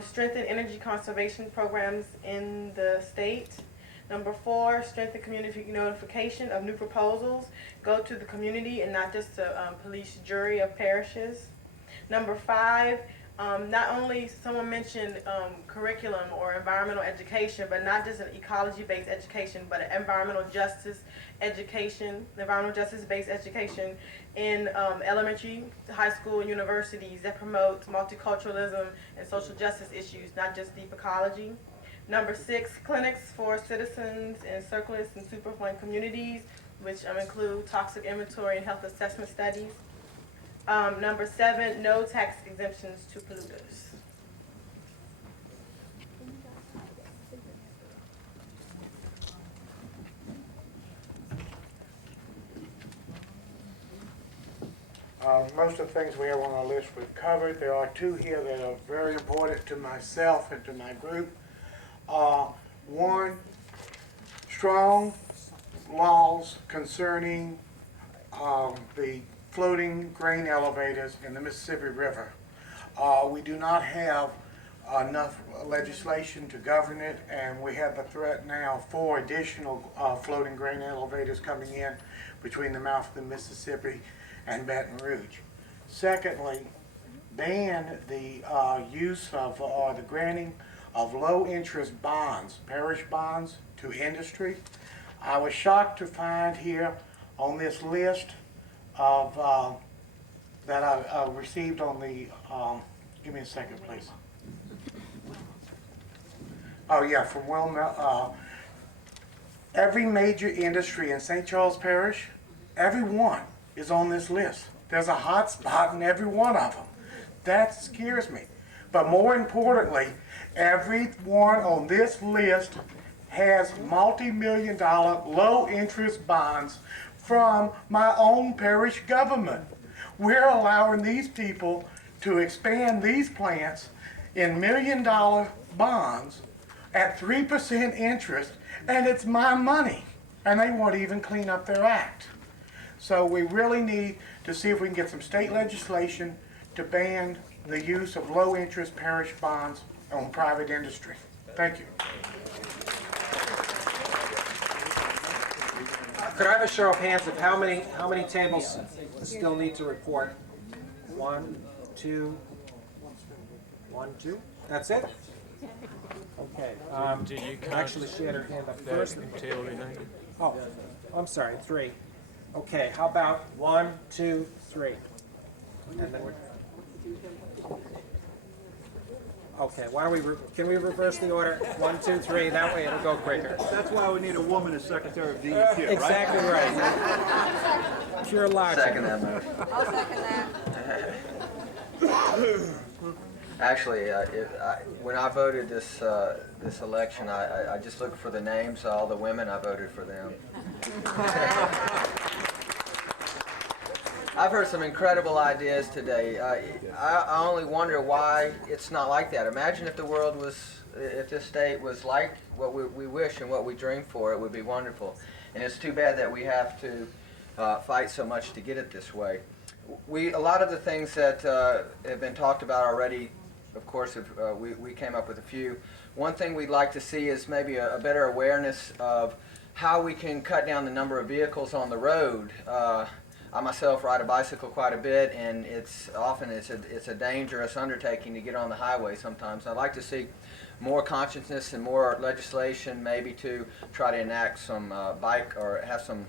Strengthen energy conservation programs in the state. Number 4, strengthen community notification of new proposals. Go to the community and not just the police jury of parishes. Number 5, not only someone mentioned curriculum or environmental education, but not just an ecology-based education, but an environmental justice education, environmental justice-based education in elementary, high school, and universities that promotes multiculturalism and social justice issues, not just deep ecology. Number 6, clinics for citizens in circulars and Superfund communities, which include toxic inventory and health assessment studies. Number 7, no tax exemptions to polluters. Most of the things we have on our list we've covered. There are 2 here that are very important to myself and to my group. 1, strong laws concerning the floating grain elevators in the Mississippi River. We do not have enough legislation to govern it, and we have the threat now of 4 additional floating grain elevators coming in between the mouth of the Mississippi and Baton Rouge. Secondly, ban the use of or the granting of low-interest bonds, parish bonds, to industry. I was shocked to find here on this list of that I received on the, give me a second, please. Oh yeah, from every major industry in St. Charles Parish, every one is on this list. There's a hot spot in every one of them. That scares me. But more importantly, every one on this list has multi-million-dollar low-interest bonds from my own parish government. We're allowing these people to expand these plants in million-dollar bonds at 3% interest, and it's my money, and they won't even clean up their act. So we really need to see if we can get some state legislation to ban the use of low-interest parish bonds on private industry. Thank you. Could I have a show of hands of how many tables still need to report? 1, 2, 1, 2. That's it. Okay. Actually, she had her hand up first. Table behind you. Oh, I'm sorry. 3. Okay. How about 1, 2, 3? And then okay. Why don't we? Can we reverse the order? 1, 2, 3. That way it'll go quicker. That's why we need a woman as Secretary of DEQ, right? Exactly right. Pure logic. Second that motion. I'll second that. Actually, when I voted this election, I just looked for the names of all the women. I voted for them. I've heard some incredible ideas today. I only wonder why it's not like that. Imagine if the world was, if this state was like what we wish and what we dream for. It would be wonderful. And it's too bad that we have to fight so much to get it this way. A lot of the things that have been talked about already, of course, we came up with a few. One thing we'd like to see is maybe a better awareness of how we can cut down the number of vehicles on the road. I myself ride a bicycle quite a bit, and it's a dangerous undertaking to get on the highway sometimes. I'd like to see more consciousness and more legislation, maybe to try to enact some bike or have some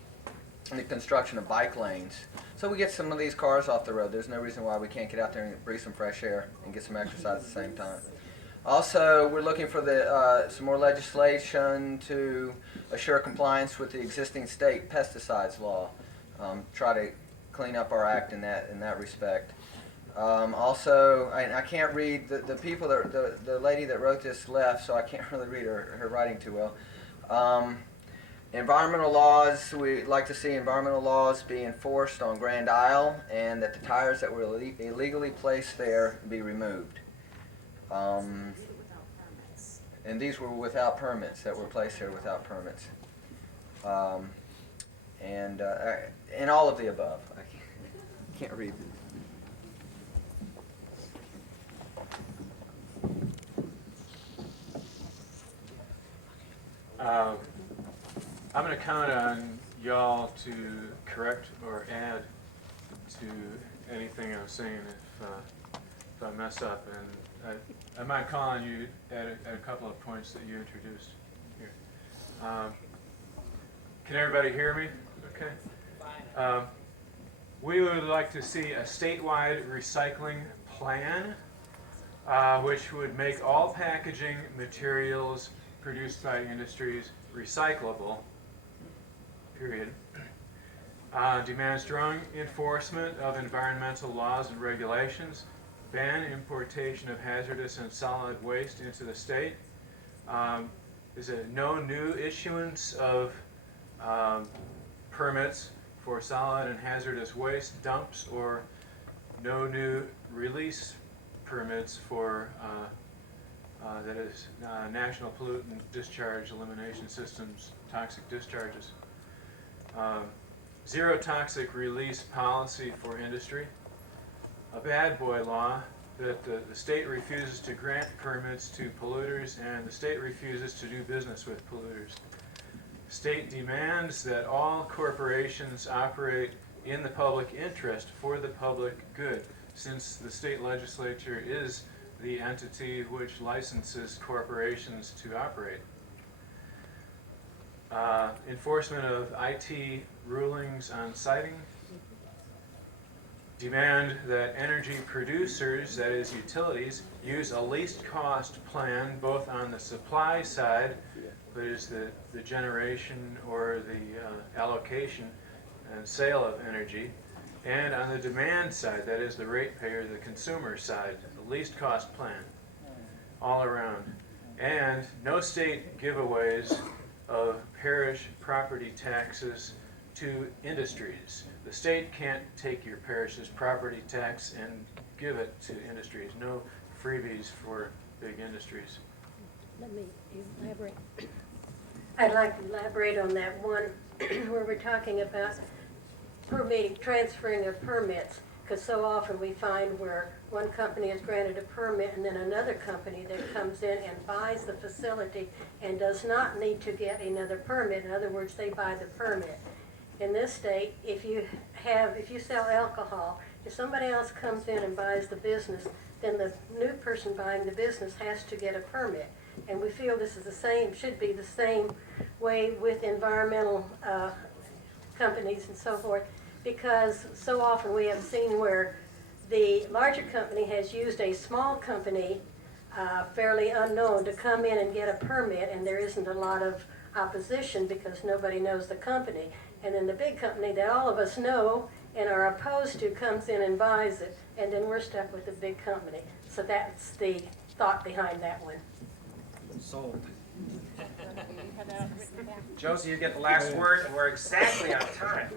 the construction of bike lanes, so we get some of these cars off the road. There's no reason why we can't get out there and breathe some fresh air and get some exercise at the same time. Also, we're looking for some more legislation to assure compliance with the existing state pesticides law. Try to clean up our act in that respect. Also, I can't read the people that the lady that wrote this left, so I can't really read her writing too well. Environmental laws, we'd like to see environmental laws be enforced on Grand Isle, and that the tires that were illegally placed there be removed. And these were without permits, that were placed there without permits. And all of the above. I can't read. I'm going to count on y'all to correct or add to anything I'm saying if I mess up, and I might call on you at a couple of points that you introduced here. Can everybody hear me? Okay. We would like to see a statewide recycling plan, which would make all packaging materials produced by industries recyclable, period. Demand strong enforcement of environmental laws and regulations, ban importation of hazardous and solid waste into the state. Is it no new issuance of permits for solid and hazardous waste dumps, or no new release permits for that is National Pollutant Discharge Elimination Systems toxic discharges. Zero toxic release policy for industry. A bad boy law that the state refuses to grant permits to polluters and the state refuses to do business with polluters. The state demands that all corporations operate in the public interest for the public good, since the state legislature is the entity which licenses corporations to operate. Enforcement of IT rulings on siting. Demand that energy producers, that is utilities, use a least cost plan both on the supply side, that is the generation or the allocation and sale of energy, and on the demand side, that is the ratepayer, the consumer side, the least cost plan, all around. And no state giveaways of parish property taxes to industries. The state can't take your parish's property tax and give it to industries. No freebies for big industries. Let me elaborate. I'd like to elaborate on that one where we're talking about permitting, transferring of permits, because so often we find where one company is granted a permit and then another company that comes in and buys the facility and does not need to get another permit. In other words, they buy the permit. In this state, if you sell alcohol, if somebody else comes in and buys the business, then the new person buying the business has to get a permit. And we feel this is the same, should be the same way with environmental companies and so forth, because so often we have seen where the larger company has used a small company, fairly unknown, to come in and get a permit, and there isn't a lot of opposition because nobody knows the company. And then the big company that all of us know and are opposed to comes in and buys it, and then we're stuck with the big company. So that's the thought behind that one. Sold. Josie, you get the last word, and we're exactly on time.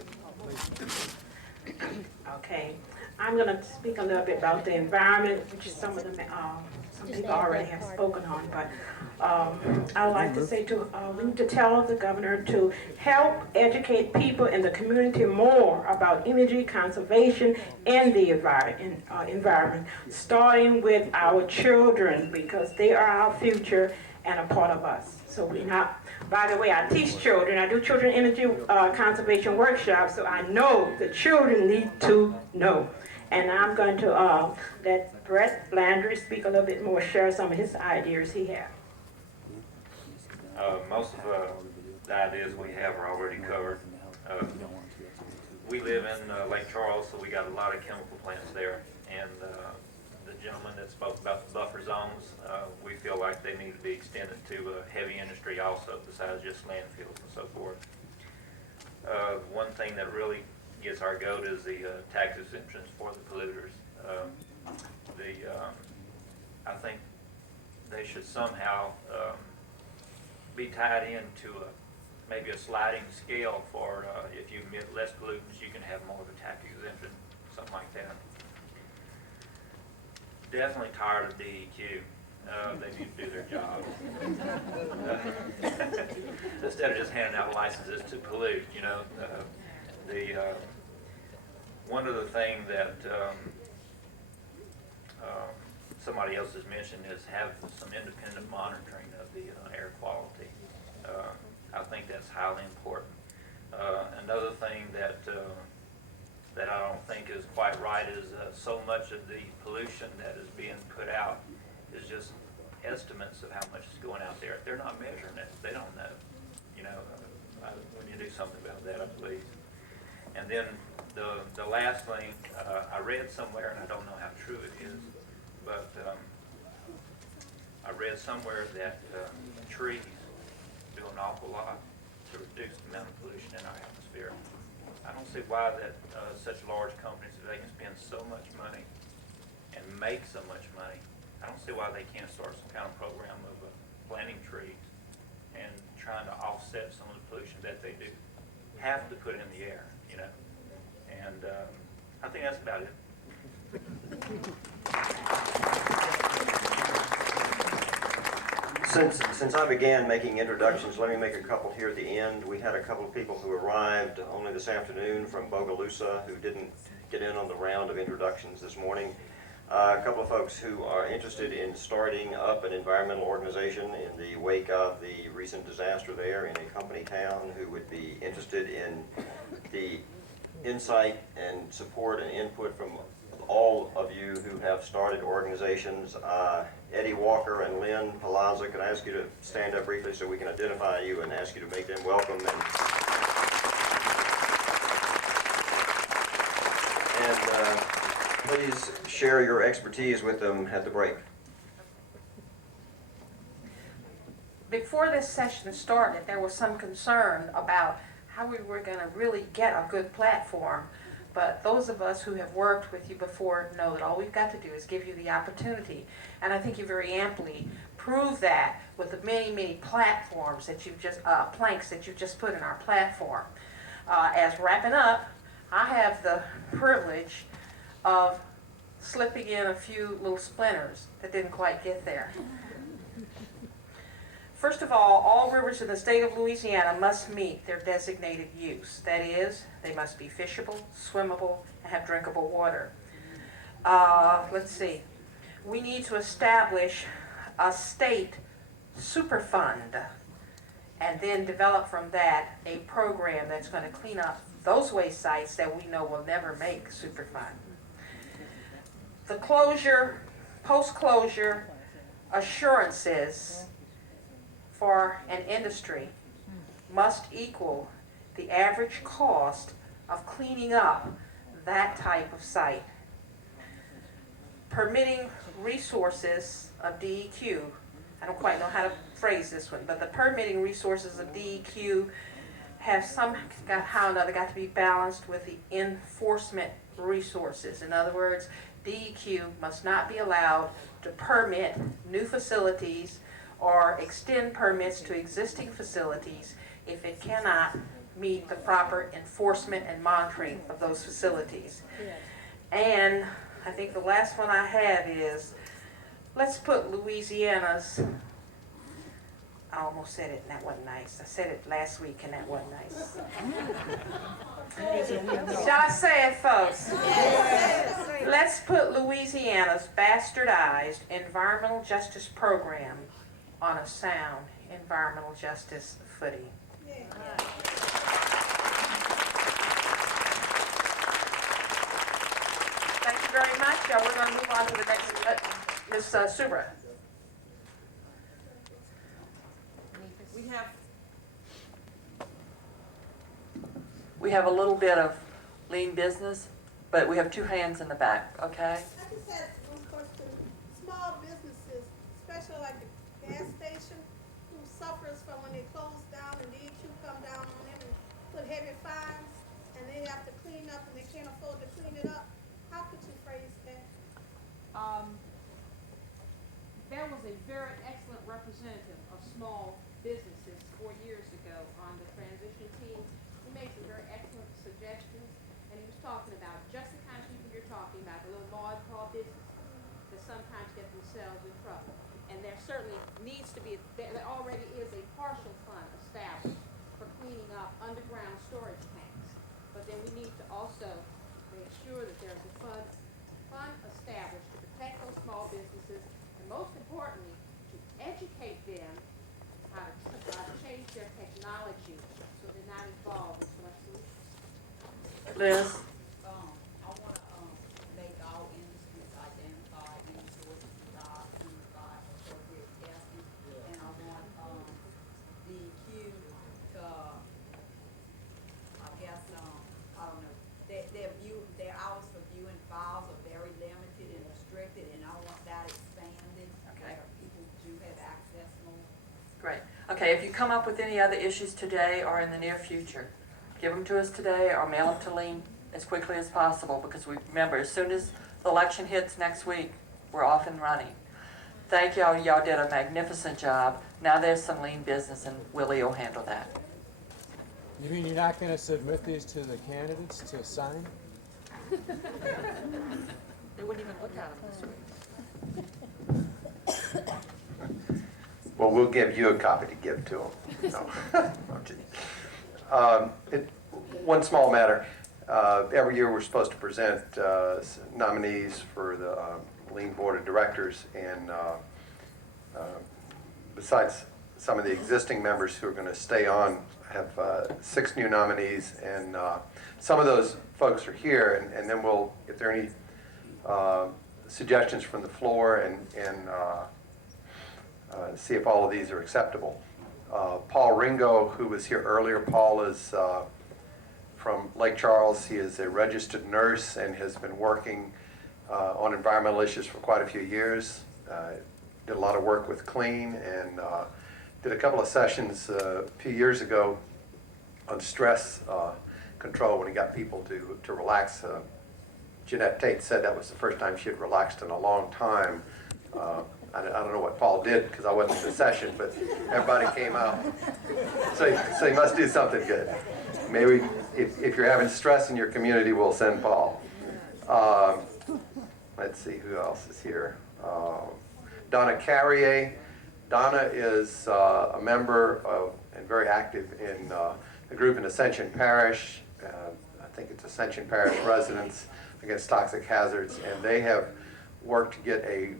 Okay, I'm going to speak a little bit about the environment, which some of them, some people already have spoken on, but I would like to say we need to tell the governor to help educate people in the community more about energy conservation and the environment, starting with our children, because they are our future and a part of us. So we not, by the way, I teach children. I do children energy conservation workshops, so I know the children need to know. And I'm going to let Brett Landry speak a little bit more, share some of his ideas he has. Most of the ideas we have are already covered. We live in Lake Charles, so we got a lot of chemical plants there. And the gentleman that spoke about the buffer zones, we feel like they need to be extended to heavy industry also, besides just landfills and so forth. One thing that really gets our goat is the tax exemptions for the polluters. I think they should somehow be tied into maybe a sliding scale for if you emit less pollutants, you can have more of a tax exemption, something like that. Definitely tired of DEQ. They need to do their job. Instead of just handing out licenses to pollute, you know. One of the things that somebody else has mentioned is have some independent monitoring of the air quality. I think that's highly important. Another thing that I don't think is quite right is so much of the pollution that is being put out is just estimates of how much is going out there. They're not measuring it. They don't know. You know, we need to do something about that, I believe. And then the last thing, I read somewhere, and I don't know how true it is, but I read somewhere that trees do an awful lot to reduce the amount of pollution in our atmosphere. I don't see why that such large companies, if they can spend so much money and make so much money, I don't see why they can't start some kind of program of planting trees and trying to offset some of the pollution that they do have to put in the air, you know. And I think that's about it. Since I began making introductions, let me make a couple here at the end. We had a couple of people who arrived only this afternoon from Bogalusa who didn't get in on the round of introductions this morning. a couple of folks who are interested in starting up an environmental organization in the wake of the recent disaster there in a company town, who would be interested in the insight and support and input from all of you who have started organizations. Eddie Walker and Lynn Palazza, could I ask you to stand up briefly so we can identify you and ask you to make them welcome. And please share your expertise with them at the break. Before this session started, there was some concern about how we were going to really get a good platform. But those of us who have worked with you before know that all we've got to do is give you the opportunity. And I think you very amply prove that with the many, many platforms that you've just, planks that you've just put in our platform. As wrapping up, I have the privilege of slipping in a few little splinters that didn't quite get there. First of all rivers in the state of Louisiana must meet their designated use. That is, they must be fishable, swimmable, and have drinkable water. Let's see. We need to establish a state superfund and then develop from that a program that's going to clean up those waste sites that we know will never make superfund. The closure, post-closure assurances for an industry must equal the average cost of cleaning up that type of site. Permitting resources of DEQ, I don't quite know how to phrase this one, but the permitting resources of DEQ have somehow or another got to be balanced with the enforcement resources. In other words, DEQ must not be allowed to permit new facilities or extend permits to existing facilities if it cannot meet the proper enforcement and monitoring of those facilities. And I think the last one I have is, let's put Louisiana's, I almost said it and that wasn't nice. I said it last week and that wasn't nice. Shall I say it, folks? Yes. Let's put Louisiana's bastardized environmental justice program on a sound environmental justice footing. Yeah. Thank you very much. We're going to move on to the next, Ms. Subra. We have a little bit of lean business, but we have two hands in the back, okay? I just had one question. Small businesses, especially like the gas station, who suffers from when they close down and DEQ come down on them and put heavy fines, and they have to clean up and they can't afford to clean it up. How could you phrase that? There was a very excellent representative of small businesses 4 years ago on the transition team. He made some very excellent suggestions, and he was talking about just the kind of people you're talking about, the little mom and pop businesses that sometimes get themselves in trouble. And there certainly needs to be, there already is a partial fund established for cleaning up underground storage tanks. But then we need to also make sure that there's a fund established to protect those small businesses, and most importantly, to educate them how to change their technology so they're not involved in so much solutions. Liz? I want to make all industries identify any sources of jobs and provide appropriate testing. And I want DEQ to, I guess, I don't know, their hours for viewing files are very limited and restricted, and I want that expanded. Okay. Where people do have access more. Great. Okay, if you come up with any other issues today or in the near future, give them to us today or mail them to Lean as quickly as possible, because we remember, as soon as the election hits next week, we're off and running. Thank y'all. Y'all did a magnificent job. Now there's some lean business, and Willie will handle that. You mean you're not going to submit these to the candidates to sign? They wouldn't even look at them this week. Well, we'll give you a copy to give to them. No. One small matter. Every year we're supposed to present nominees for the Lean Board of Directors, and besides some of the existing members who are going to stay on, have 6 new nominees, and some of those folks are here, and then we'll, if there are any suggestions from the floor, and see if all of these are acceptable. Paul Ringo, who was here earlier, Paul is from Lake Charles. He is a registered nurse and has been working on environmental issues for quite a few years. Did a lot of work with Clean, and did a couple of sessions a few years ago on stress control when he got people to relax. Jeanette Tate said that was the first time she had relaxed in a long time. I don't know what Paul did because I wasn't in the session, but everybody came out. So he must do something good. Maybe if you're having stress in your community, we'll send Paul. Let's see who else is here. Donna Carrier. Donna is a member of and very active in the group in Ascension Parish. I think it's Ascension Parish Residents Against Toxic Hazards, and they have worked to get a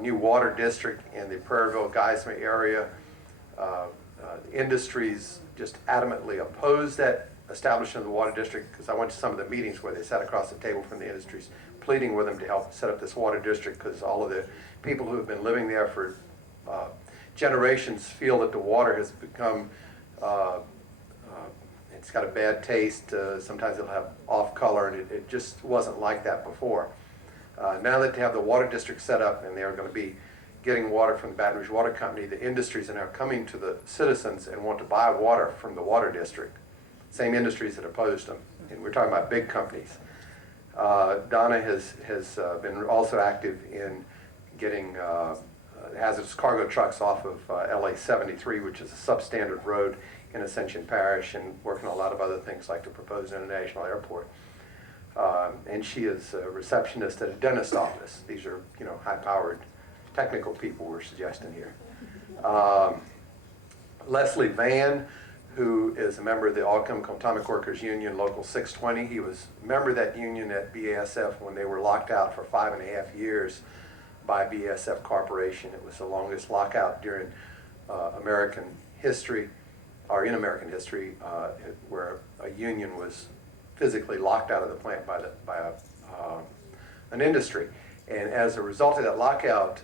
new water district in the Prairieville-Geismar area. Industries just adamantly opposed that establishment of the water district, because I went to some of the meetings where they sat across the table from the industries, pleading with them to help set up this water district, because all of the people who have been living there for generations feel that the water has become, it's got a bad taste. Sometimes it'll have off color, and it just wasn't like that before. Now that they have the water district set up and they're going to be getting water from the Baton Rouge Water Company, the industries are now coming to the citizens and want to buy water from the water district. Same industries that opposed them. And we're talking about big companies. Donna has been also active in getting hazardous cargo trucks off of LA 73, which is a substandard road in Ascension Parish, and working on a lot of other things like the proposed international airport. And she is a receptionist at a dentist office. These are, high-powered technical people we're suggesting here. Leslie Van, who is a member of the All Chemical Atomic Workers Union, Local 620. He was a member of that union at BASF when they were locked out for 5.5 years by BASF Corporation. It was the longest lockout during American history, or in American history, where a union was physically locked out of the plant by an industry. And as a result of that lockout,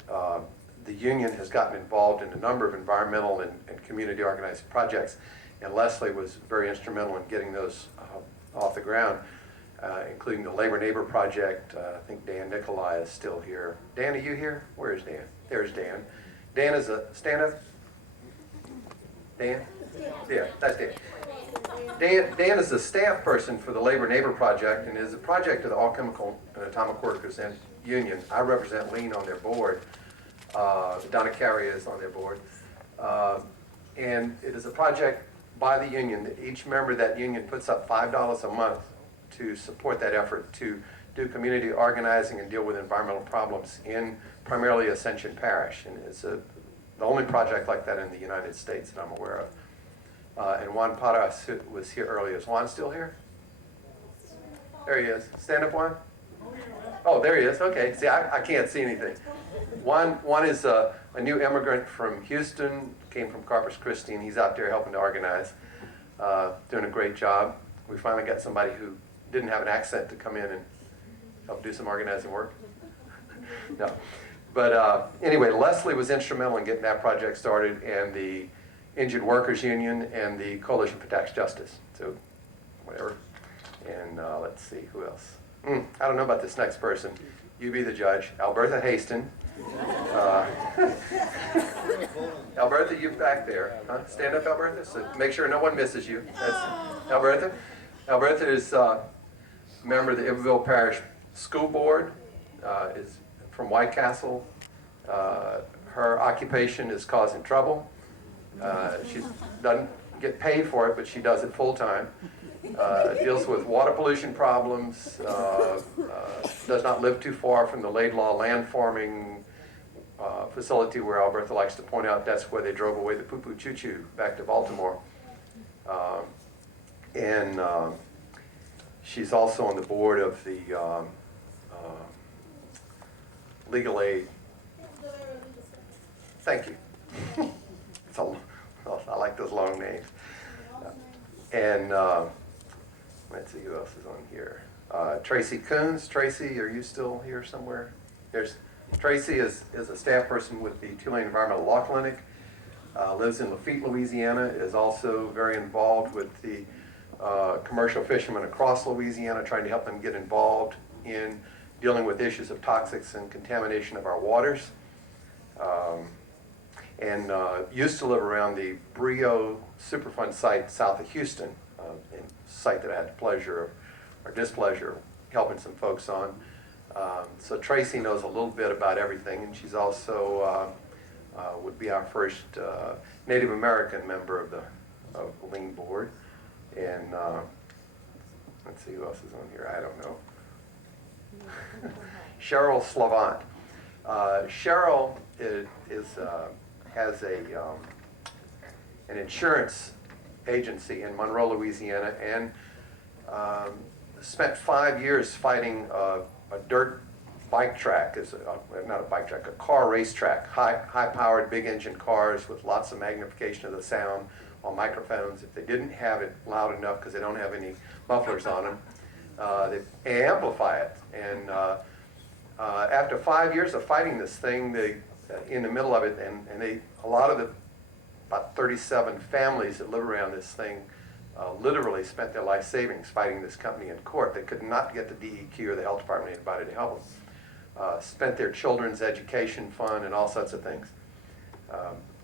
the union has gotten involved in a number of environmental and community organized projects, and Leslie was very instrumental in getting those off the ground, including the Labor Neighbor Project. I think Dan Nicolai is still here. Dan, are you here? Where is Dan? There's Dan. Dan is a stand-up? Dan? Yeah, that's Dan. Dan is the staff person for the Labor Neighbor Project, and is a project of the All Chemical and Atomic Workers and Union. I represent Lean on their board. Donna Carrier is on their board. And it is a project by the union. Each member of that union puts up $5 a month to support that effort to do community organizing and deal with environmental problems in primarily Ascension Parish. And it's the only project like that in the United States that I'm aware of. And Juan Paras was here earlier. Is Juan still here? There he is. Stand up, Juan. Oh, there he is. Okay. See, I can't see anything. Juan is a new immigrant from Houston, came from Corpus Christi, and he's out there helping to organize, doing a great job. We finally got somebody who didn't have an accent to come in and help do some organizing work. No. But anyway, Leslie was instrumental in getting that project started, and the Injured Workers Union and the Coalition for Tax Justice. So, whatever. And let's see, who else? I don't know about this next person. You be the judge. Albertha Haston. Albertha, you back there. Huh? Stand up, Albertha. So make sure no one misses you. That's Albertha. Albertha is a member of the Iberville Parish School Board. Is from White Castle. Her occupation is causing trouble. She doesn't get paid for it, but she does it full time. Deals with water pollution problems, does not live too far from the Laidlaw land-forming facility where Albertha likes to point out that's where they drove away the poo-poo choo-choo back to Baltimore. And she's also on the board of the legal aid. Thank you. It's a, well, I like those long names. And let's see who else is on here. Tracy Coons. Tracy, are you still here somewhere? Tracy is a staff person with the Tulane Environmental Law Clinic. Lives in Lafitte, Louisiana. Is also very involved with the commercial fishermen across Louisiana, trying to help them get involved in dealing with issues of toxics and contamination of our waters. And used to live around the Brio Superfund site south of Houston, a site that I had the pleasure or displeasure of helping some folks on. So Tracy knows a little bit about everything, and she's also would be our first Native American member of the Lean Board. And let's see who else is on here. I don't know. Cheryl Slavant. Cheryl has an insurance agency in Monroe, Louisiana, and spent 5 years fighting a dirt bike track, not a bike track, a car racetrack, high-powered, big engine cars with lots of magnification of the sound on microphones. If they didn't have it loud enough because they don't have any mufflers on them, they amplify it. And after 5 years of fighting this thing, they in the middle of it, and a lot of the about 37 families that live around this thing literally spent their life savings fighting this company in court. They could not get the DEQ or the health department anybody to help them. Spent their children's education fund and all sorts of things.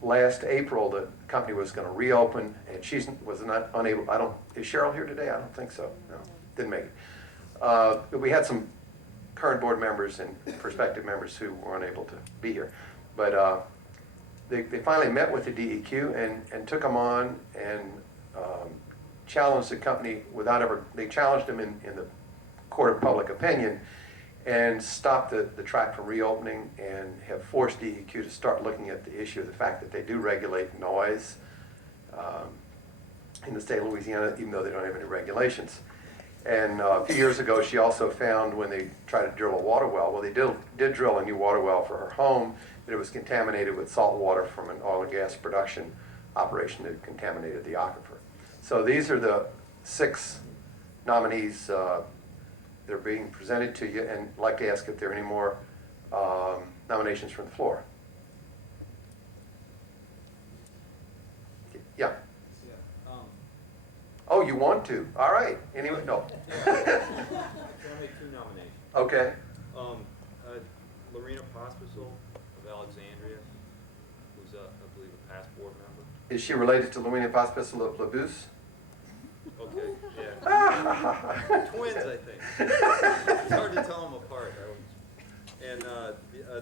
Last April, the company was going to reopen, and she was not unable. Is Cheryl here today? I don't think so. No, didn't make it. We had some current board members and prospective members who were unable to be here, but they finally met with the DEQ and took them on and challenged the company without ever. They challenged them in the court of public opinion and stopped the track from reopening, and have forced DEQ to start looking at the issue of the fact that they do regulate noise in the state of Louisiana, even though they don't have any regulations. And a few years ago, she also found when they tried to drill a water well, they did drill a new water well for her home, that it was contaminated with salt water from an oil and gas production operation that contaminated the aquifer. So these are the 6 nominees that are being presented to you, and I'd like to ask if there are any more nominations from the floor. Yeah. Oh, you want to? All right. Anyone? No. So I'll make 2 nominations. Okay. Lorena Pospisil of Alexandria, who's I believe a past board member. Is she related to Lorena Pospisil of Labuse? Okay, yeah. Twins, I think. It's hard to tell them apart. And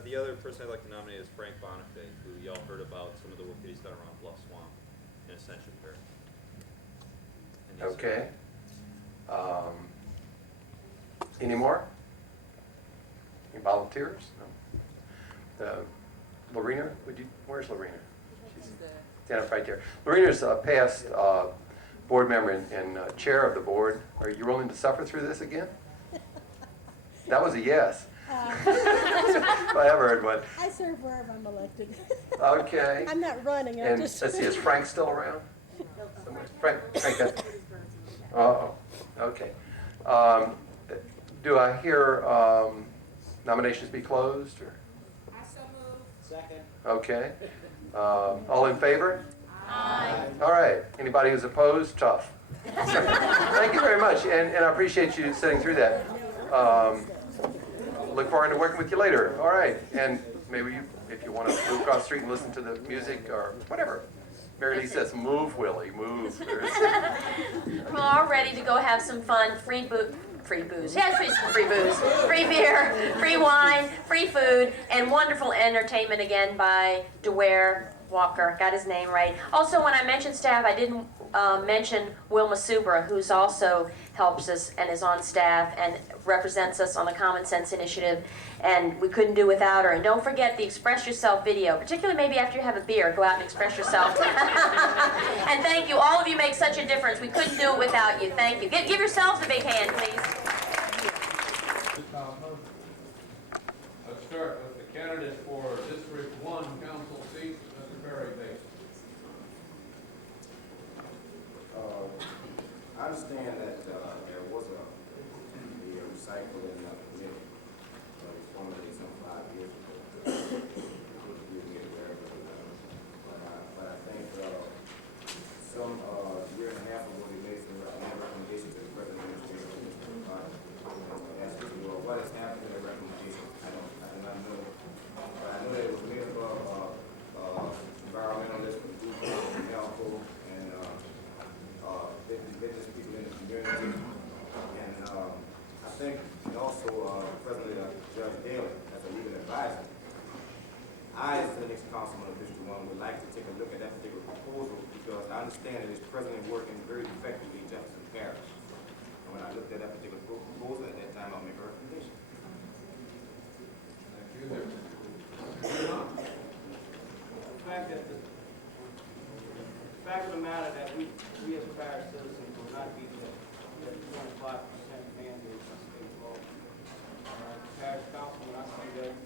the other person I'd like to nominate is Frank Bonifay, who y'all heard about some of the work that he's done around Bluff Swamp and Ascension Fair. Okay. Any more? Any volunteers? No. Lorena, where's Lorena? She's standing up right there. Lorena's a past board member and chair of the board. Are you willing to suffer through this again? That was a yes. If I ever heard one. I serve wherever I'm elected. Okay. I'm not running. And let's see, is Frank still around? Frank. Okay. Do I hear nominations be closed? Or? I so move. Second. Okay. All in favor? Aye. All right. Anybody who's opposed? Tough. Thank you very much, and I appreciate you sitting through that. Look forward to working with you later. All right. And maybe if you want to move across the street and listen to the music or whatever. Mary Lee says, move, Willie, move. We're all ready to go have some fun. Free booze. Yes, free booze. Free beer, free wine, free food, and wonderful entertainment again by DeWare Walker. Got his name right. Also, when I mentioned staff, I didn't mention Wilma Subra, who's also helps us and is on staff and represents us on the Common Sense Initiative, and we couldn't do without her. And don't forget the Express Yourself video, particularly maybe after you have a beer, go out and express yourself. And thank you, all of you make such a difference. We couldn't do it without you. Thank you. Give yourselves a big hand, please. Let's start with the Candidate for District 1 Council seat, Mr. Perry Bates. I understand that there was a recycling committee formerly some 5 years ago. But I think some year and a half ago they made some recommendations to the president of the as to what has happened to their recommendations. I do not know. But I know that it was made up of environmentalists from Google and Helpful and business people in the community. And I think, and also President Judge Daly as a legal advisor. I, as the next councilman of District 1, would like to take a look at that particular proposal because I understand that it's presently working very effectively in Jefferson Parish. And when I looked at that particular proposal at that time, I'll make a recommendation. Thank you. There. The fact of the matter that we as parish citizens will not be the 25% mandate by state law. Parish council, when I see that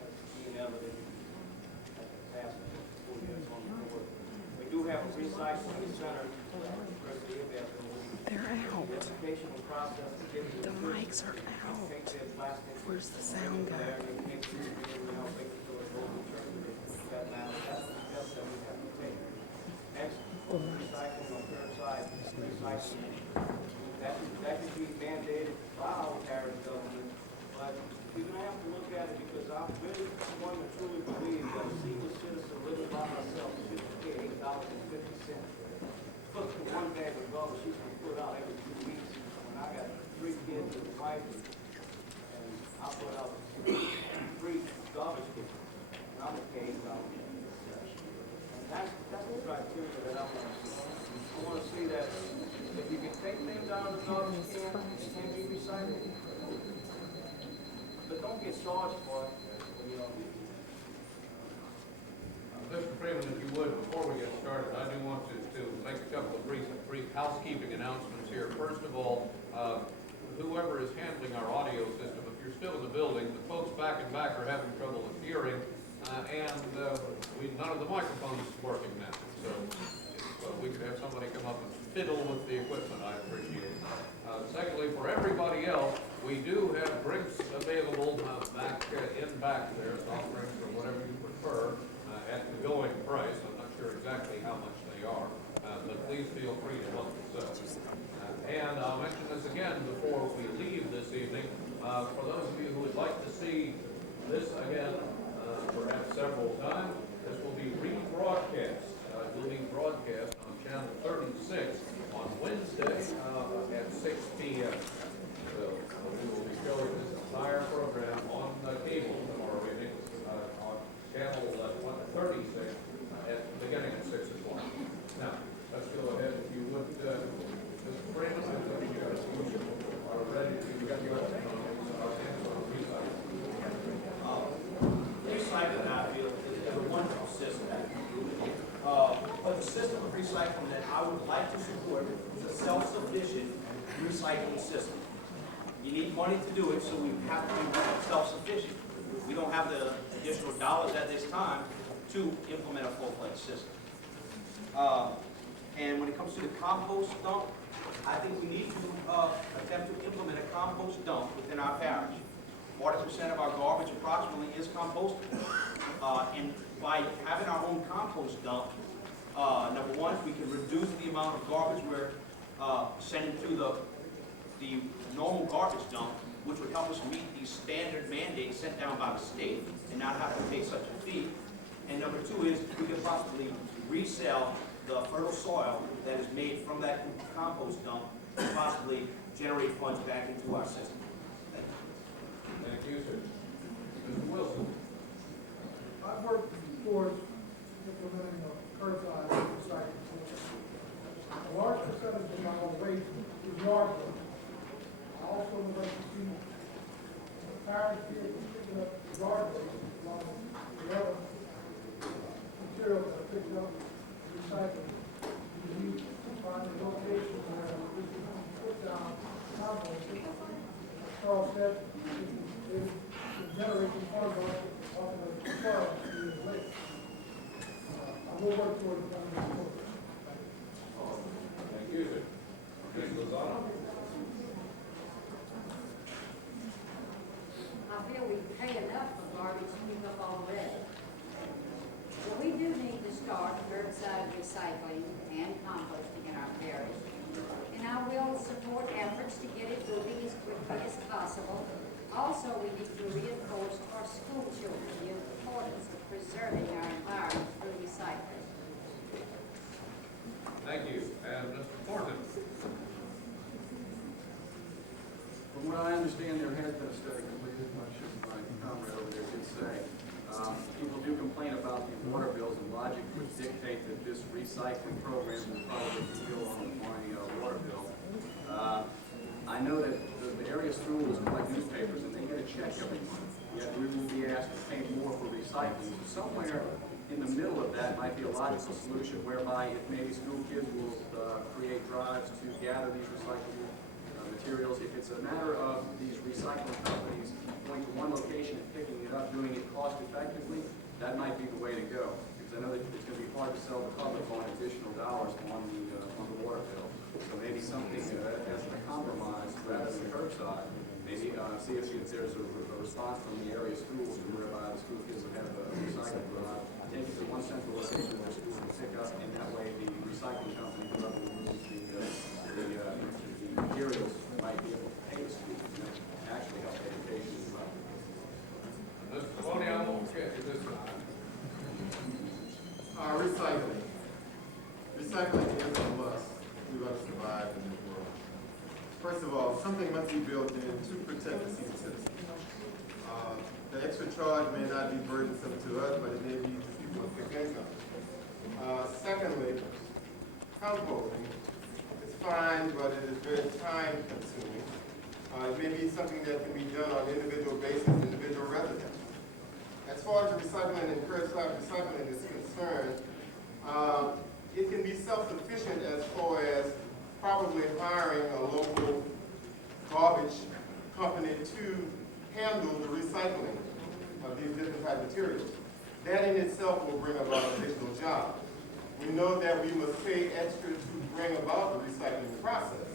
as being evident at the past school years on the board. We do have a recycling center. They're out. The educational process to get The mics are out. Where's the sound guy? Recycling on curbside recycling. That could be mandated by our parish government, but we're gonna have to look at it because I'm really one to truly believe that a senior citizen living by herself should pay $8.50 for one bag of garbage she's gonna put out every 2 weeks. When I got 3 kids and a wife, and I put out 3 garbage cans, and I'm gonna pay $8. That's the criteria that I want to see. I want to see that if you can take things out of the garbage can, it can be recycled. But don't get charged for it. Mr. Freeman, if you would, before we get started, I do want to make a couple of brief housekeeping announcements here. First of all, whoever is handling our audio system, if you're still in the building, the folks back and back are having trouble with hearing. None of the microphones is working now, so if we could have somebody come up and fiddle with the equipment, I'd appreciate it. Secondly, for everybody else, we do have drinks available back there, soft drinks or whatever you prefer, at the going price. I'm not sure exactly how much they are, but please feel free to help yourself. And I'll mention this again before we leave this evening. For those of you who would like to see this again, perhaps several times, this will be rebroadcast. It will be broadcast on channel 36 on Wednesday at 6 p.m. So we will be showing this entire program on cable tomorrow evening on channel 36 beginning at 6 o'clock. Now, let's go ahead if you would, Mr. Freeman, I think you are ready to get your Recycling, I feel, is a wonderful system. But the system of recycling that I would like to support is a self-sufficient recycling system. You need money to do it, so we have to be self-sufficient. We don't have the additional dollars at this time to implement a full-fledged system. And when it comes to the compost dump, I think we need to attempt to implement a compost dump within our parish. 40% of our garbage approximately is compostable. And by having our own compost dump, number one, we can reduce the amount of garbage we're sending to the normal garbage dump, which would help us meet these standard mandates sent down by the state and not have to pay such a fee. And number two is we could possibly resell the fertile soil that is made from that compost dump and possibly generate funds back into our system. Thank you, sir. Mr. Wilson. I've worked towards implementing a curbside recycling system. A large percentage of my waste is yard waste. I also would like to see the parents here picking up yard waste along the other materials that are picked up and recycled. We need to find a location where we can put down compost Charles said, is generating funds off of the soil to the lake. I will work toward the program. Thank you, sir. Ms. Lozano? I feel we pay enough for garbage to keep up already. But we do need to start curbside recycling and composting in our parish. And I will support efforts to get it moving as quickly as possible. Also, we need to reinforce to our school children the importance of preserving our environment through recycling. Thank you. And Mr. Thornton? From what I understand, there has been a study completed, my comrade over there did say. People do complain about the water bills, and logic would dictate that this recycling program will probably deal on my water bill. I know that the area schools collect newspapers and they get a check every month, yet we will be asked to pay more for recycling. So somewhere in the middle of that might be a logical solution whereby if maybe school kids will create drives to gather these recyclable materials. If it's a matter of these recycling companies going to one location and picking it up, doing it cost effectively, that might be the way to go. Because I know that it's going to be hard to sell the public on additional dollars on the water bill. So maybe something as a compromise rather than curbside. Maybe see if there's a response from the area schools whereby the school kids would have a recycling drive, take it to one central location where schools can pick up, and that way the recycling company, whoever removes the materials, might be able to pay the schools and actually help education as well. Mr. Maloney, I won't get you this time. Recycling. Recycling is a must if we're going to survive in this world. First of all, something must be built in to protect the senior citizen. The extra charge may not be burdensome to us, but it may be to people with fixed income. Secondly, composting is fine, but it is very time consuming. It may be something that can be done on an individual basis, individual residents. As far as the recycling and curbside recycling is concerned, it can be self-sufficient as far as probably hiring a local garbage company to handle the recycling of these different type of materials. That in itself will bring about additional jobs. We know that we must pay extra to bring about the recycling process,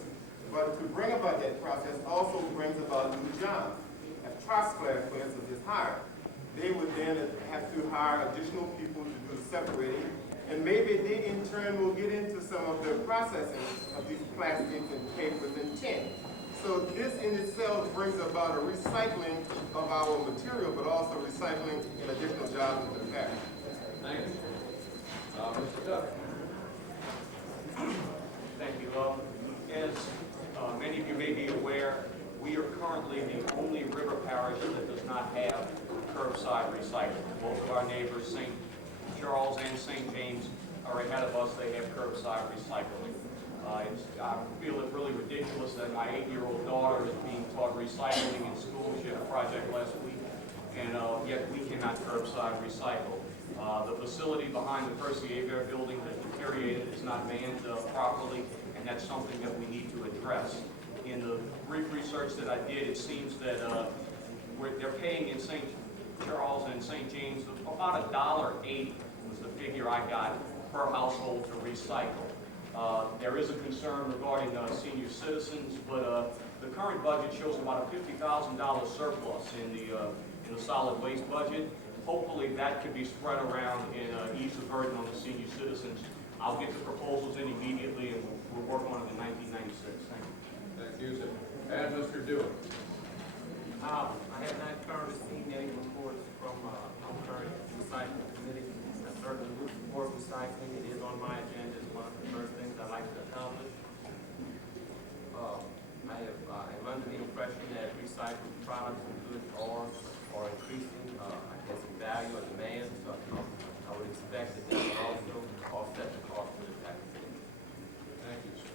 but to bring about that process also brings about new jobs. If Trosclair, for instance, is hired, they would then have to hire additional people to do the separating, and maybe they in turn will get into some of the processing of these plastics and papers and tin. So this in itself brings about a recycling of our material, but also recycling in additional jobs in the parish. Thank you. Mr. Duck. Thank you. As many of you may be aware, we are currently the only river parish that does not have curbside recycling. Both of our neighbors, St. Charles and St. James, are ahead of us. They have curbside recycling. I feel it really ridiculous that my 8-year-old daughter is being taught recycling in school. She had a project last week, and yet we cannot curbside recycle. The facility behind the Percy Aver building that deteriorated is not manned properly, and that's something that we need to address. In the brief research that I did, it seems that they're paying in St. Charles and St. James about $1.80 was the figure I got per household to recycle. There is a concern regarding senior citizens, but the current budget shows about a $50,000 surplus in the solid waste budget. Hopefully that could be spread around and ease the burden on the senior citizens. I'll get the proposals in immediately, and we'll work on it in 1996. Thank you. Thank you, sir. And Mr. Dewey. I have not currently seen any reports from our current recycling committee. I certainly would support recycling. It is on my agenda. It's one of the first things I like to accomplish. I'm under the impression that recycled products and goods are increasing, I guess, in value and demand. So I would expect that they will also offset the cost of the tax. Thank you, sir.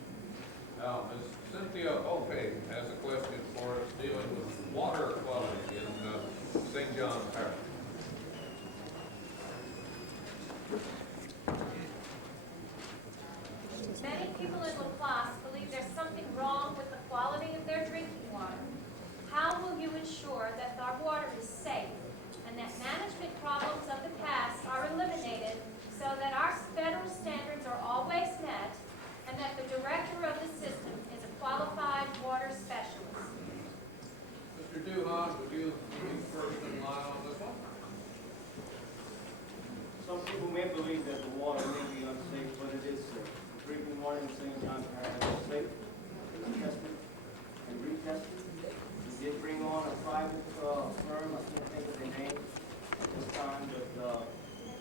Now, Ms. Cynthia Opey has a question for us dealing with water quality in St. John Parish. Many people in La Place believe there's something wrong with the quality of their drinking water. How ensure that our water is safe and that management problems of the past are eliminated so that our federal standards are always met and that the director of the system is a qualified water specialist. Mr. Duhon, would you be first in line on this one? Some people may believe that the water may be unsafe, but it is safe. Drinking water in St. John Parish is safe, it's tested and retested. We did bring on a private firm, I can't think of their name at this time, but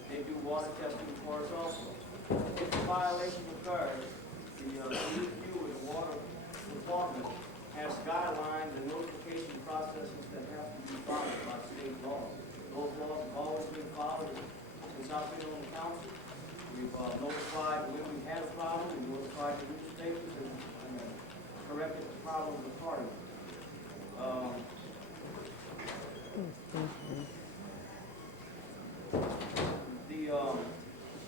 they do water testing for us also. If a violation occurs, the DEQ or the water department has guidelines and notification processes that have to be followed by state law. Those laws have always been followed since I've been on the council. We've notified when we had a problem, we notified the newspapers and corrected the problems accordingly. The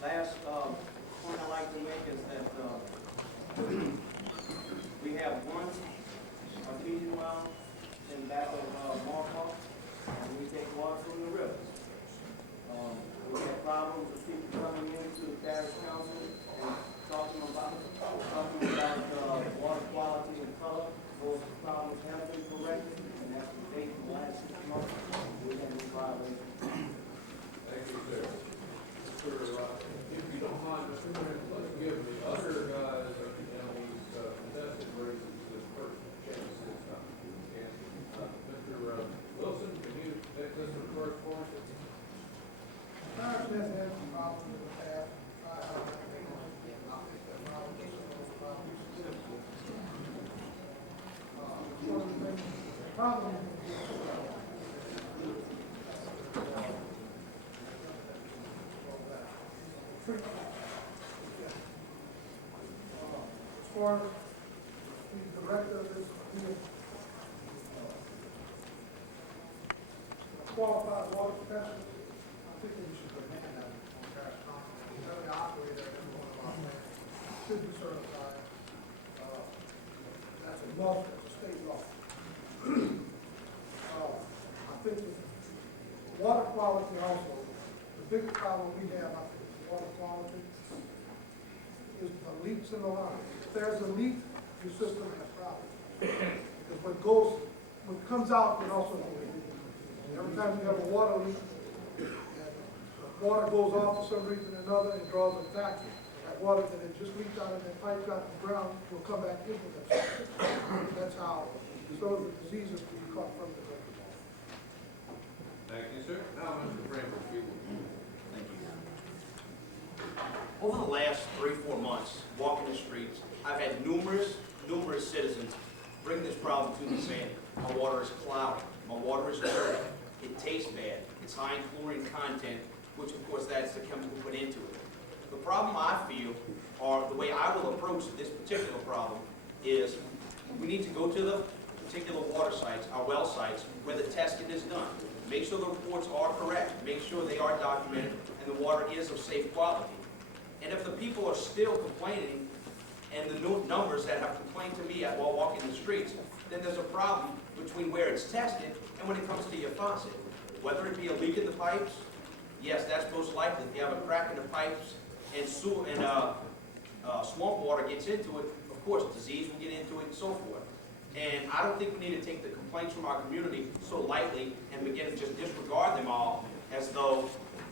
last point I'd like to make is that we have one artesian well in back of Marfa, and we take water from the rivers. We have problems with people coming into the parish council and talking about water quality and color. Those problems have been corrected, and that's the date of the last 6 months. We have been violated. Thank you, sir. If you don't mind, Mr. Mayor, let's give the other guys and these contested races the first chance this time. And Mr. Wilson, can you take this one first for us? Parish has had some problems in the past. Problem as far as the director of this qualified water specialist, I think we should put a hand on Parish Council. Every operator, every one of our plants should be certified. That's a law, that's a state law. I think the water quality also, the biggest problem we have, I think, is water quality, is the leaks in the line. If there's a leak, your system has problems. Because what comes out, it also goes in. Every time you have a water leak, and the water goes off for some reason or another, it draws a vacuum. That water that had just leaked out of that pipe got to the ground will come back into the system. That's how some of the diseases can be caught from the drinking water. Thank you, sir. Now, Mr. Bramble, if you will. Thank you. Over the last 3-4 months, walking the streets, I've had numerous citizens bring this problem to me saying, my water is cloudy, my water is dirty, it tastes bad, it's high in chlorine content, which of course that's the chemical put into it. The problem I feel, or the way I will approach this particular problem, is we need to go to the particular water sites, our well sites, where the testing is done. Make sure the reports are correct, make sure they are documented, and the water is of safe quality. And if the people are still complaining, and the new numbers that have complained to me while walking the streets, then there's a problem between where it's tested and when it comes to your faucet. Whether it be a leak in the pipes, yes, that's most likely. If you have a crack in the pipes and swamp water gets into it, of course, disease will get into it and so forth. And I don't think we need to take the complaints from our community so lightly and begin to just disregard them all as though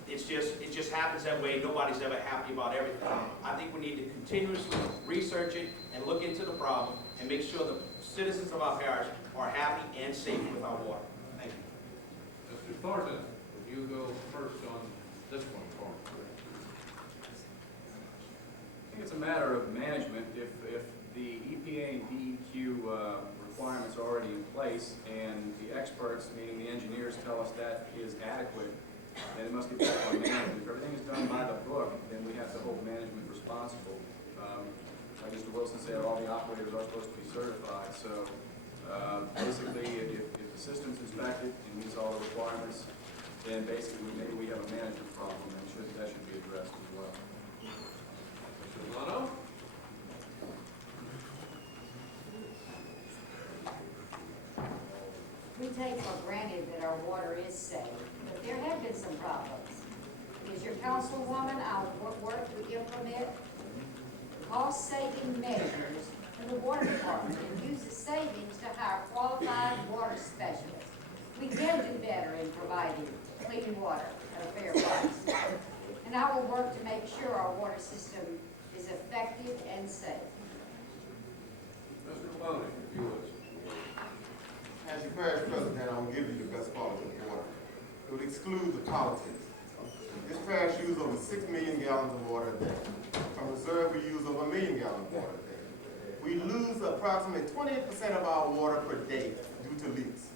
it just happens that way. Nobody's ever happy about everything. I think we need to continuously research it and look into the problem and make sure the citizens of our parish are happy and safe with our water. Thank you. Mr. Thornton, would you go first on this one for me? I think it's a matter of management. If the EPA and DEQ requirements are already in place and the experts, meaning the engineers, tell us that is adequate, then it must get back on management. If everything is done by the book, then we have to hold management responsible. Like Mr. Wilson said, all the operators are supposed to be certified. So basically, if the system's inspected and meets all the requirements, then basically maybe we have a management problem and that should be addressed as well. Mr. Milano? We take take for granted that our water is safe, but there have been some problems. As your councilwoman, I'll work to implement cost-saving measures in the water department and use the savings to hire qualified water specialists. We can do better in providing clean water at a fair price. And I will work to make sure our water system is effective and safe. Mr. Maloney, if you would. As your parish president, I will give you the best quality of water. It would exclude the politics. This parish uses over 6 million gallons of water a day. From reserve, we use over 1 million gallons of water a day. We lose approximately 28% of our water per day due to leaks.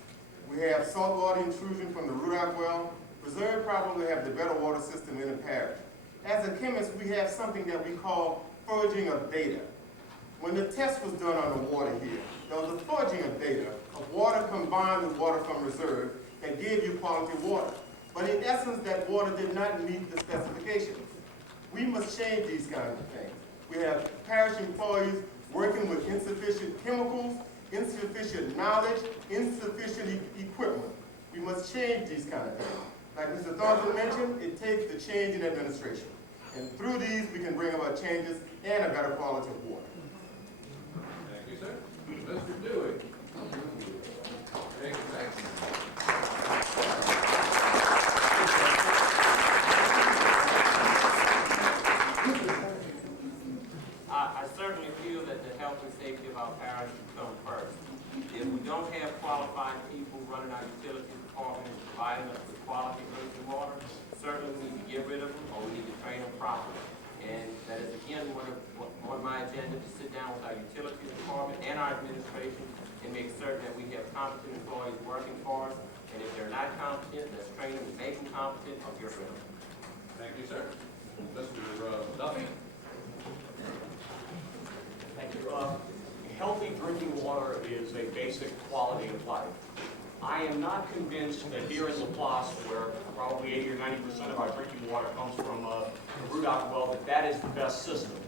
We have saltwater intrusion from the Rudock well. Reserve probably have the better water system in the parish. As a chemist, we have something that we call foraging of data. When the test was done on the water here, there was a foraging of data of water combined with water from reserve that gave you quality water. But in essence, that water did not meet the specifications. We must change these kinds of things. We have parish employees working with insufficient chemicals, insufficient knowledge, insufficient equipment. We must change these kind of things. Like Mr. Thornton mentioned, it takes the change in administration. And through these, we can bring about changes and a better quality of water. Thank you, sir. Mr. Dewey. Thank you, I certainly feel that the health and safety of our parish should come first. If we don't have qualified people running our utilities department and providing us with quality drinking water, certainly we need to get rid of them or we need to train them properly. And that is again one of my agenda, to sit down with our utilities department and our administration and make certain that we have competent employees working for us. And if they're not competent, let's train them and make them competent or get rid of them. Thank you, sir. Mr. Duffy. Thank you. Healthy drinking water is a basic quality of life. I am not convinced that here in LaPlace, where probably 80 or 90% of our drinking water comes from the Rudock well, that is the best system.